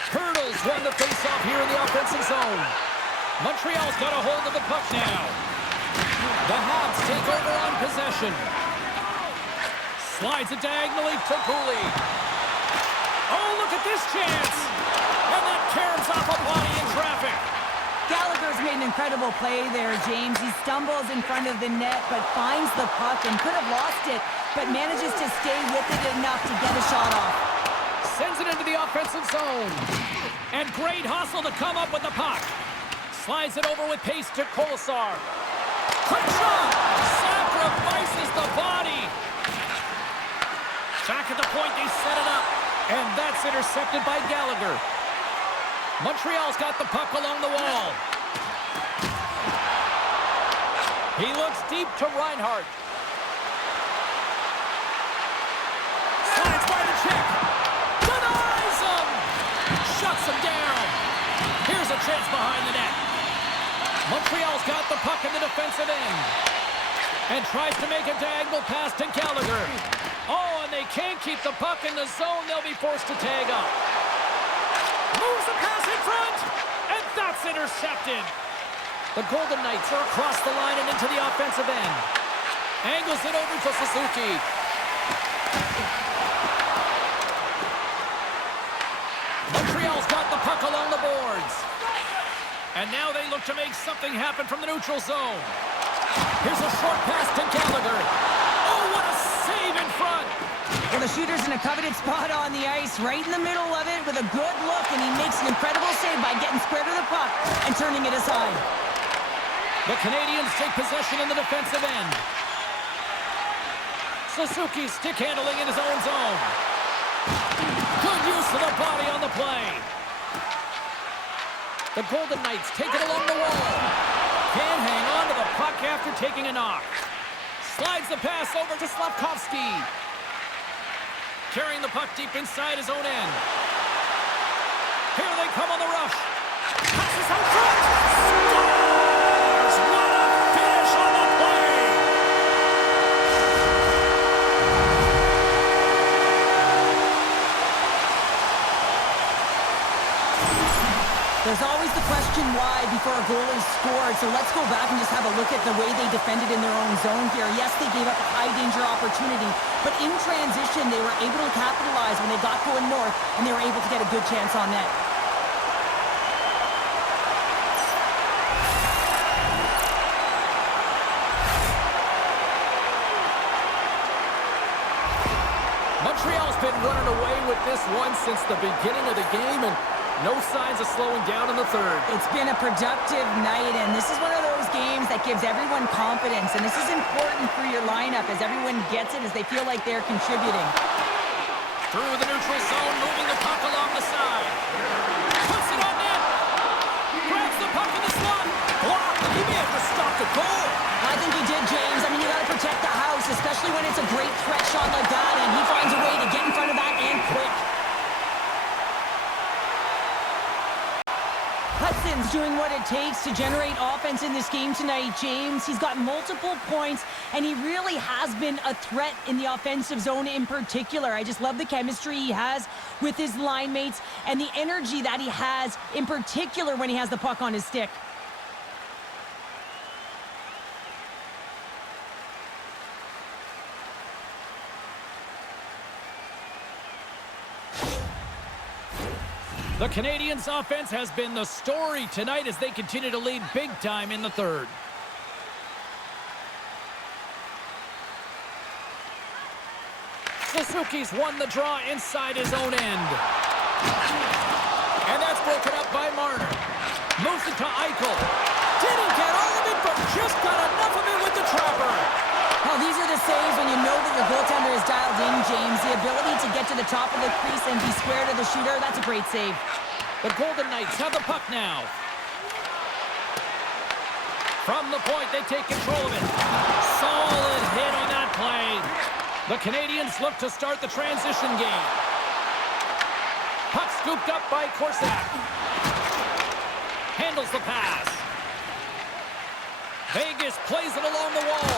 Hurdles won the face-off here in the offensive zone. Montreal's got a hold of the puck now. The Habs take over on possession. Slides it diagonally to Cooley. Oh, look at this chance! And that caroms off a body in traffic. Gallagher's made an incredible play there, James. He stumbles in front of the net, but finds the puck and could have lost it, but manages to stay with it enough to get a shot off. Sends it into the offensive zone. And great hustle to come up with the puck. Slides it over with pace to Kolesar. Quick shot! Sacrifices the body. Back at the point, they set it up. And that's intercepted by Gallagher. Montreal's got the puck along the wall. He looks deep to Reinhart. Slides by the check. Denies him! Shuts him down. Here's a chance behind the net. Montreal's got the puck in the defensive end. And tries to make a diagonal pass to Gallagher. Oh, and they can't keep the puck in the zone. They'll be forced to tag up. Moves the pass in front, and that's intercepted. The Golden Knights are across the line and into the offensive end. Angles it over to Suzuki. Montreal's got the puck along the boards. And now they look to make something happen from the neutral zone. Here's a short pass to Gallagher. Oh, what a save in front. Well, the shooter's in a coveted spot on the ice, right in the middle of it with a good look, and he makes an incredible save by getting square to the puck and turning it aside. The Canadiens take possession in the defensive end. Suzuki stick handling in his own zone. Good use of the body on the play. The Golden Knights take it along the wall. Can't hang on to the puck after taking a knock. Slides the pass over to Slavkovsky. Carrying the puck deep inside his own end. Here they come on the rush. Passes out front. Scores! What a finish on the play! There's always the question why before a goal is scored, so let's go back and just have a look at the way they defended in their own zone here. Yes, they gave up a high-danger opportunity, but in transition, they were able to capitalize when they got going north, and they were able to get a good chance on net. Montreal's been running away with this one since the beginning of the game, and no signs of slowing down in the third. It's been a productive night, and this is one of those games that gives everyone confidence, and this is important for your lineup as everyone gets it, as they feel like they're contributing. Through the neutral zone, moving the puck along the side. Puts it on net. Grabs the puck in the slot. Blocked. He may have just stopped a goal. I think he did, James. I mean, you got to protect the house, especially when it's a great threat shot like that, and he finds a way to get in front of that and quick. Hudson's doing what it takes to generate offense in this game tonight, James. He's got multiple points, and he really has been a threat in the offensive zone in particular. I just love the chemistry he has with his line mates and the energy that he has in particular when he has the puck on his stick. The Canadiens' offense has been the story tonight as they continue to lead big time in the third. Suzuki's won the draw inside his own end. And that's broken up by Marner. Moves it to Eichel. Didn't get all of it, but just got enough of it with the trapper. Well, these are the saves when you know that your goaltender is dialed in, James. The ability to get to the top of the crease and be square to the shooter, that's a great save. The Golden Knights have the puck now. From the point, they take control of it. Solid hit on that play. The Canadiens look to start the transition game. Puck scooped up by Corsac. Handles the pass. Vegas plays it along the wall.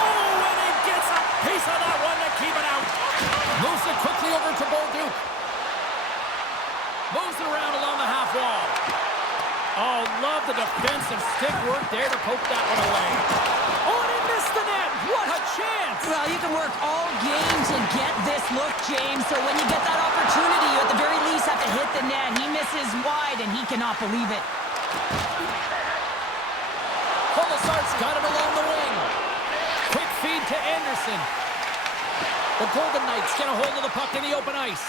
Oh, and he gets a piece of that one to keep it out. Moves it quickly over to Bolduc. Moves it around along the half wall. Oh, love the defensive stick work there to poke that one away. Oh, and he missed the net. What a chance. Well, you can work all game to get this look, James. So when you get that opportunity, you at the very least have to hit the net. He misses wide, and he cannot believe it. Colasar's got it along the wing. Quick feed to Anderson. The Golden Knights get a hold of the puck in the open ice.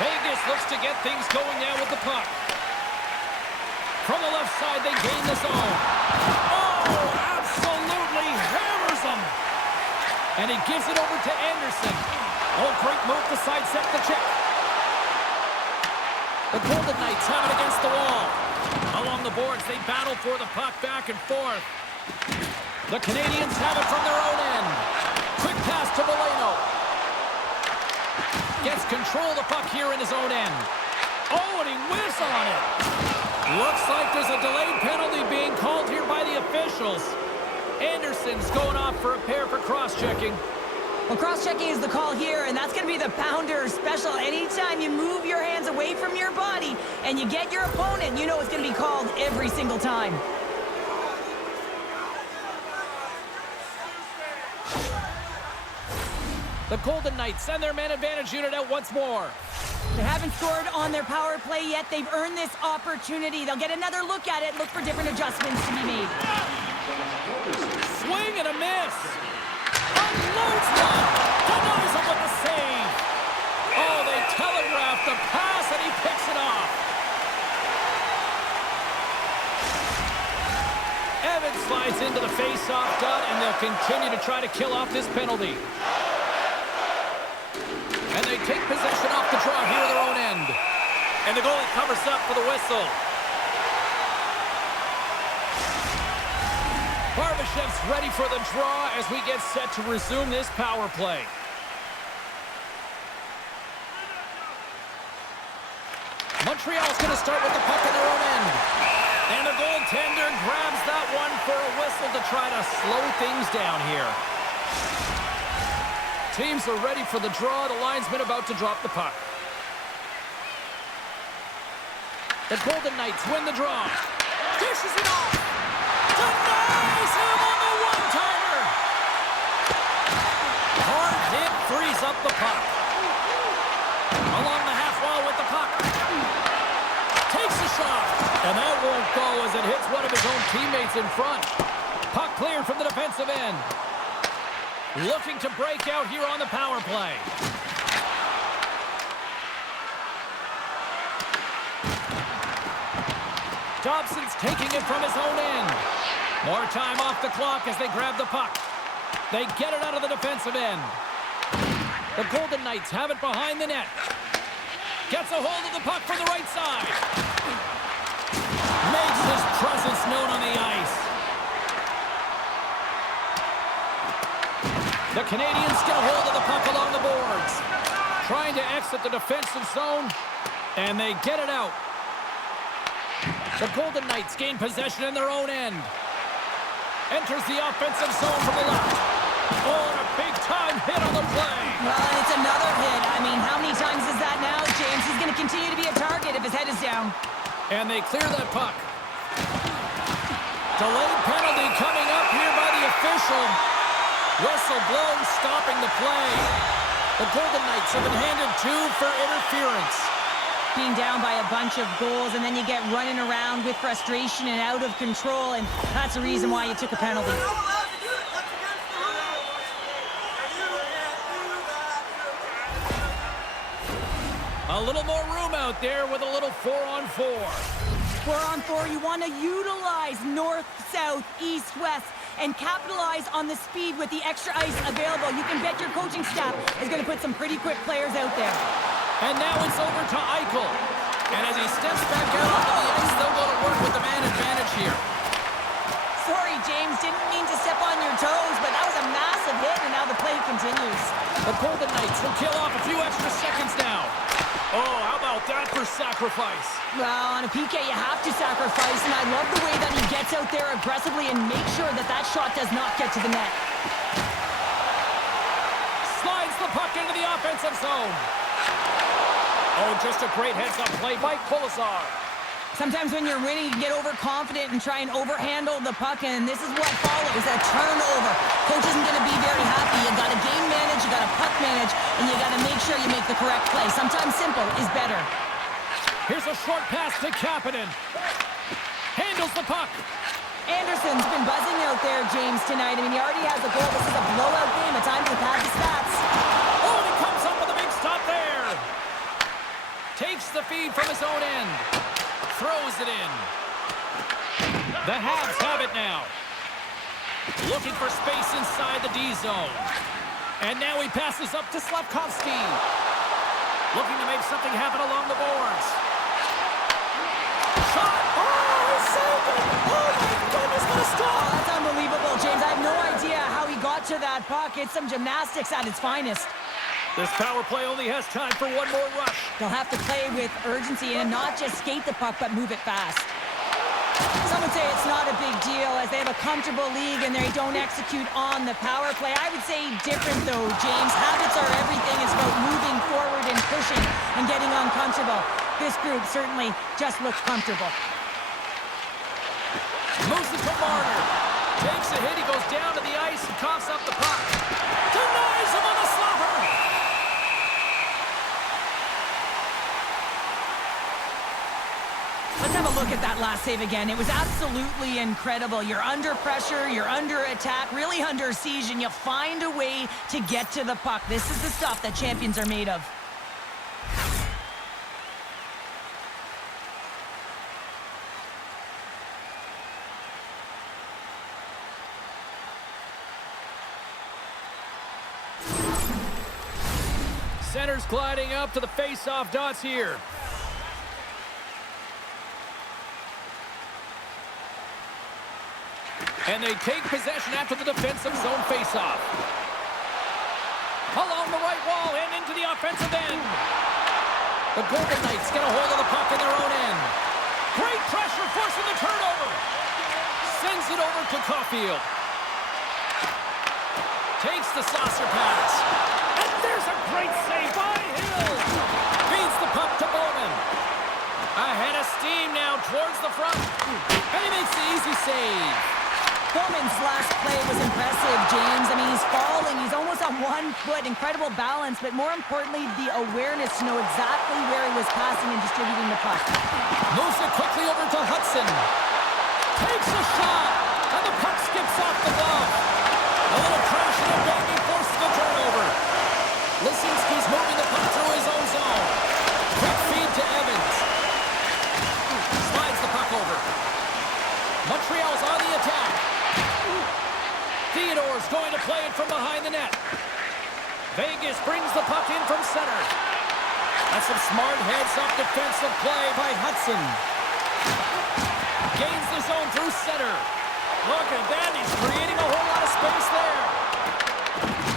Vegas looks to get things going now with the puck. From the left side, they gain the zone. Oh, absolutely hammers them. And he gives it over to Anderson. Oh, great move to sidestep the check. The Golden Knights have it against the wall. Along the boards, they battle for the puck back and forth. The Canadiens have it from their own end. Quick pass to Boleno. Gets control of the puck here in his own end. Oh, and he whiffs on it. Looks like there's a delayed penalty being called here by the officials. Anderson's going off for a pair for cross-checking. Well, cross-checking is the call here, and that's going to be the pounder special. Anytime you move your hands away from your body and you get your opponent, you know it's going to be called every single time. The Golden Knights send their man advantage unit out once more. They haven't scored on their power play yet. They've earned this opportunity. They'll get another look at it, look for different adjustments to be made. Swing and a miss. Unloads one. Denies him with the save. Oh, they telegraphed the pass, and he picks it off. Evans slides into the face-off dot, and they'll continue to try to kill off this penalty. And they take possession off the draw here at their own end. And the goalie covers up for the whistle. Barbashev's ready for the draw as we get set to resume this power play. Montreal's going to start with the puck in their own end. And the goaltender grabs that one for a whistle to try to slow things down here. Teams are ready for the draw. The linesman about to drop the puck. The Golden Knights win the draw. Dishes it off. Denies him on the one-timer. Hard hit frees up the puck. Along the half wall with the puck. Takes a shot. And that won't go as it hits one of his own teammates in front. Puck cleared from the defensive end. Looking to break out here on the power play. Dobson's taking it from his own end. More time off the clock as they grab the puck. They get it out of the defensive end. The Golden Knights have it behind the net. Gets a hold of the puck from the right side. Makes his presence known on the ice. The Canadiens get a hold of the puck along the boards. Trying to exit the defensive zone, and they get it out. The Golden Knights gain possession in their own end. Enters the offensive zone from the left. Oh, and a big-time hit on the play. Well, it's another hit. I mean, how many times is that now, James? He's going to continue to be a target if his head is down. And they clear that puck. Delayed penalty coming up here by the official. Whistle blown, stopping the play. The Golden Knights have been handed 2 for interference. Being down by a bunch of goals, and then you get running around with frustration and out of control, and that's the reason why you took a penalty. A little more room out there with a little 4-on-4. 4-on-4, you want to utilize north, south, east, west, and capitalize on the speed with the extra ice available. You can bet your coaching staff is going to put some pretty quick players out there. And now it's over to Eichel. And as he steps back out onto the ice, they'll go to work with the man advantage here. Sorry, James. Didn't mean to step on your toes, but that was a massive hit, and now the play continues. The Golden Knights will kill off a few extra seconds now. Oh, how about that for sacrifice? Well, on a PK, you have to sacrifice, and I love the way that he gets out there aggressively and makes sure that that shot does not get to the net. Slides the puck into the offensive zone. Oh, just a great heads-up play by Kolesar. Sometimes when you're winning, you get overconfident and try and overhandle the puck, and this is what follows, a turnover. Coach isn't going to be very happy. You got to game manage, you got to puck manage, and you got to make sure you make the correct play. Sometimes simple is better. Here's a short pass to Kapanen. Handles the puck. Anderson's been buzzing out there, James, tonight. I mean, he already has a goal. This is a blowout game. At times, we've had the stats. Oh, and he comes up with a big stop there. Takes the feed from his own end. Throws it in. The Habs have it now. Looking for space inside the D zone. And now he passes up to Slavkovsky. Looking to make something happen along the boards. Shot! Oh, saved it! Oh, my goodness, what a stop! Oh, that's unbelievable, James. I have no idea how he got to that puck. It's some gymnastics at its finest. This power play only has time for one more rush. They'll have to play with urgency and not just skate the puck, but move it fast. Some would say it's not a big deal as they have a comfortable league and they don't execute on the power play. I would say different, though, James. Habits are everything. It's about moving forward and pushing and getting uncomfortable. This group certainly just looks comfortable. Moves it to Marner. Takes a hit. He goes down to the ice and coughs up the puck. Denies him on the slobber. Let's have a look at that last save again. It was absolutely incredible. You're under pressure, you're under attack, really under siege, and you find a way to get to the puck. This is the stuff that champions are made of. Center's gliding up to the face-off dots here. And they take possession after the defensive zone face-off. Along the right wall and into the offensive end. The Golden Knights get a hold of the puck in their own end. Great pressure forcing the turnover. Sends it over to Caulfield. Takes the saucer pass. And there's a great save by Hill. Feeds the puck to Bowman. Ahead of steam now towards the front. And he makes the easy save. Bowman's last play was impressive, James. I mean, he's falling. He's almost on 1 foot. Incredible balance, but more importantly, the awareness to know exactly where he was passing and distributing the puck. Moves it quickly over to Hudson. Takes a shot, and the puck skips off the glove. A little crashing and banging forces the turnover. Lisinski's moving the puck through his own zone. Quick feed to Evans. Slides the puck over. Montreal's on the attack. Theodore's going to play it from behind the net. Vegas brings the puck in from center. That's some smart heads-up defensive play by Hudson. Gains the zone through center. Look at that. He's creating a whole lot of space there.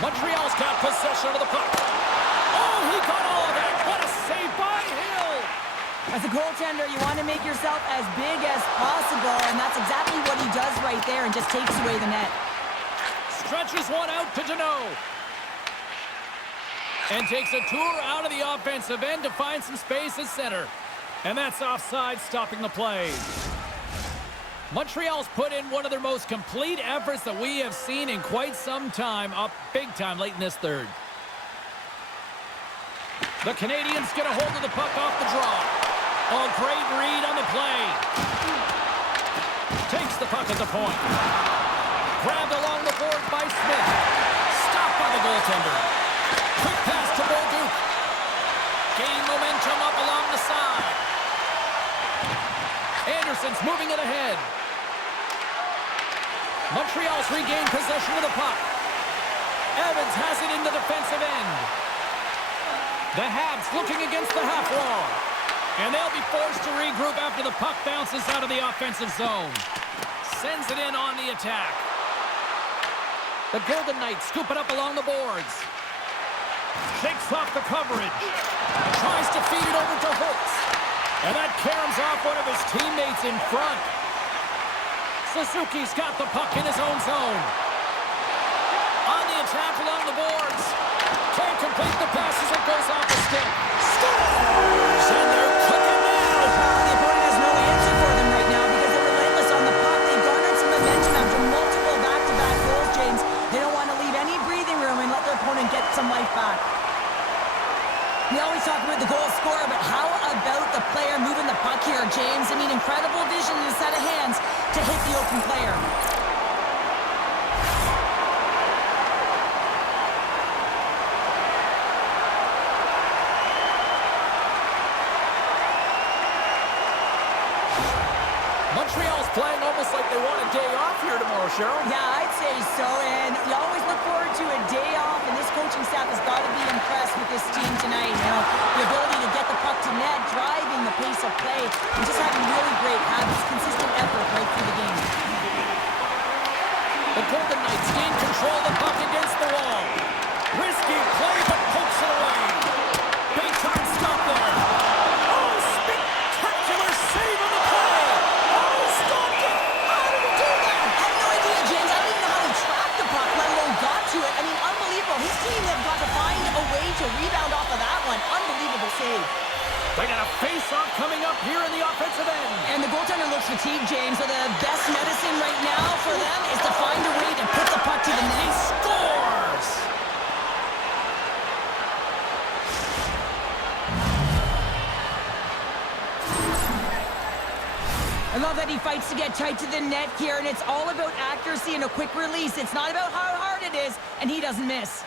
Montreal's got possession of the puck. Oh, he got all of that. What a save by Hill. As a goaltender, you want to make yourself as big as possible, and that's exactly what he does right there and just takes away the net. Stretches one out to Deneau. And takes a tour out of the offensive end to find some space at center. And that's offside, stopping the play. Montreal's put in one of their most complete efforts that we have seen in quite some time, up big time late in this third. The Canadiens get a hold of the puck off the draw. Oh, great read on the play. Takes the puck at the point. Grabbed along the board by Smith. Stopped by the goaltender. Quick pass to Bolduc. Gain momentum up along the side. Anderson's moving it ahead. Montreal's regained possession of the puck. Evans has it in the defensive end. The Habs looking against the half wall. And they'll be forced to regroup after the puck bounces out of the offensive zone. Sends it in on the attack. The Golden Knights scoop it up along the boards. Shakes off the coverage. Tries to feed it over to Holtz. And that caroms off one of his teammates in front. Suzuki's got the puck in his own zone. On the attack along the boards. Can't complete the pass as it goes off the stick. Scores! And they're cooking now. The opponent has no answer for them right now because they're relentless on the puck. They've garnered some momentum after multiple back-to-back goals, James. They don't want to leave any breathing room and let their opponent get some life back. We always talk about the goal scorer, but how about the player moving the puck here, James? I mean, incredible vision and a set of hands to hit the open player. Montreal's playing almost like they want a day off here tomorrow, Cheryl. Yeah, I'd say so, and you always look forward to a day off, and this coaching staff has got to be impressed with this team tonight. You know, the ability to get the puck to net, driving the pace of play, and just having really great habits, consistent effort right through the game. The Golden Knights gain control of the puck against the wall. Risky play, but pokes it away. Big time stop there. Oh, spectacular save on the play. Oh, stopped it. How did he do that? I have no idea, James. I don't even know how he tracked the puck, let alone got to it. I mean, unbelievable. His team have got to find a way to rebound off of that one. Unbelievable save. They got a face-off coming up here in the offensive end. And the goaltender looks fatigued, James, so the best medicine right now for them is to find a way to put the puck to the net. He scores! I love that he fights to get tight to the net here, and it's all about accuracy and a quick release. It's not about how hard it is, and he doesn't miss.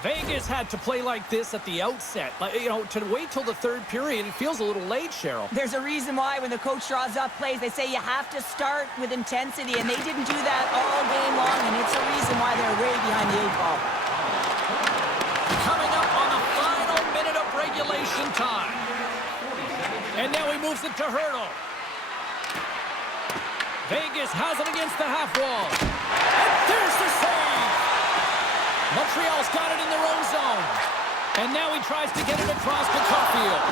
Vegas had to play like this at the outset. To wait till the third period, it feels a little late, Cheryl. There's a reason why when the coach draws up plays, they say you have to start with intensity, and they didn't do that all game long, and it's a reason why they're way behind the 8-ball. Coming up on the final minute of regulation time. And now he moves it to Hurdle. Vegas has it against the half wall. And there's the save! Montreal's got it in their own zone. And now he tries to get it across to Caulfield.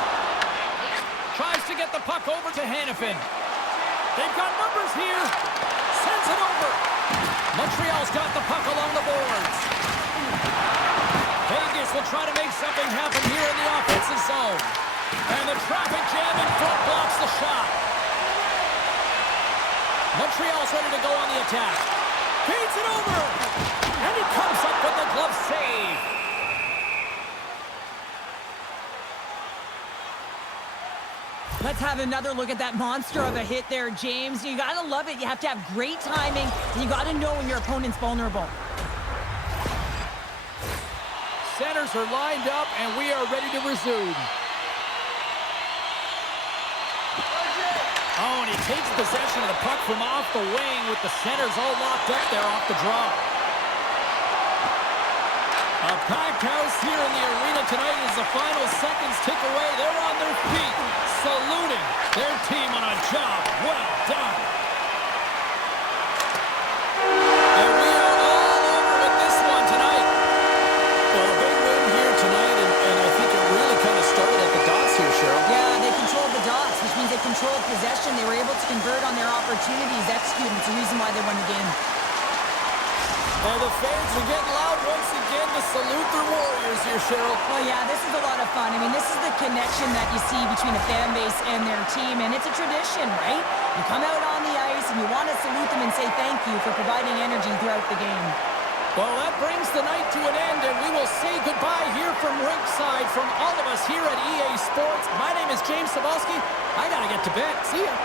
Tries to get the puck over to Hanifin. They've got numbers here. Sends it over. Montreal's got the puck along the boards. Vegas will try to make something happen here in the offensive zone. And the traffic jam in front blocks the shot. Montreal's ready to go on the attack. Feeds it over. And he comes up with the glove save. Let's have another look at that monster of a hit there, James. You gotta love it. You have to have great timing, and you gotta know when your opponent's vulnerable. Centers are lined up, and we are ready to resume. Oh, and he takes possession of the puck from off the wing with the centers all locked up there off the draw. A packed house here in the arena tonight as the final seconds tick away. They're on their feet, saluting their team on a job well done. And we are all over with this one tonight. Well, a big win here tonight, and I think it really kind of started at the dots here, Cheryl. Yeah, they controlled the dots, which means they controlled possession. They were able to convert on their opportunities, execute. It's the reason why they won the game. And the fans are getting loud once again to salute their Warriors here, Cheryl. Well, yeah, this is a lot of fun. I mean, this is the connection that you see between a fan base and their team, and it's a tradition, right? You come out on the ice, and you want to salute them and say thank you for providing energy throughout the game. Well, that brings the night to an end, and we will say goodbye here from ringside from all of us here at EA Sports. My name is James Cebulski. I got to get to bed. See ya.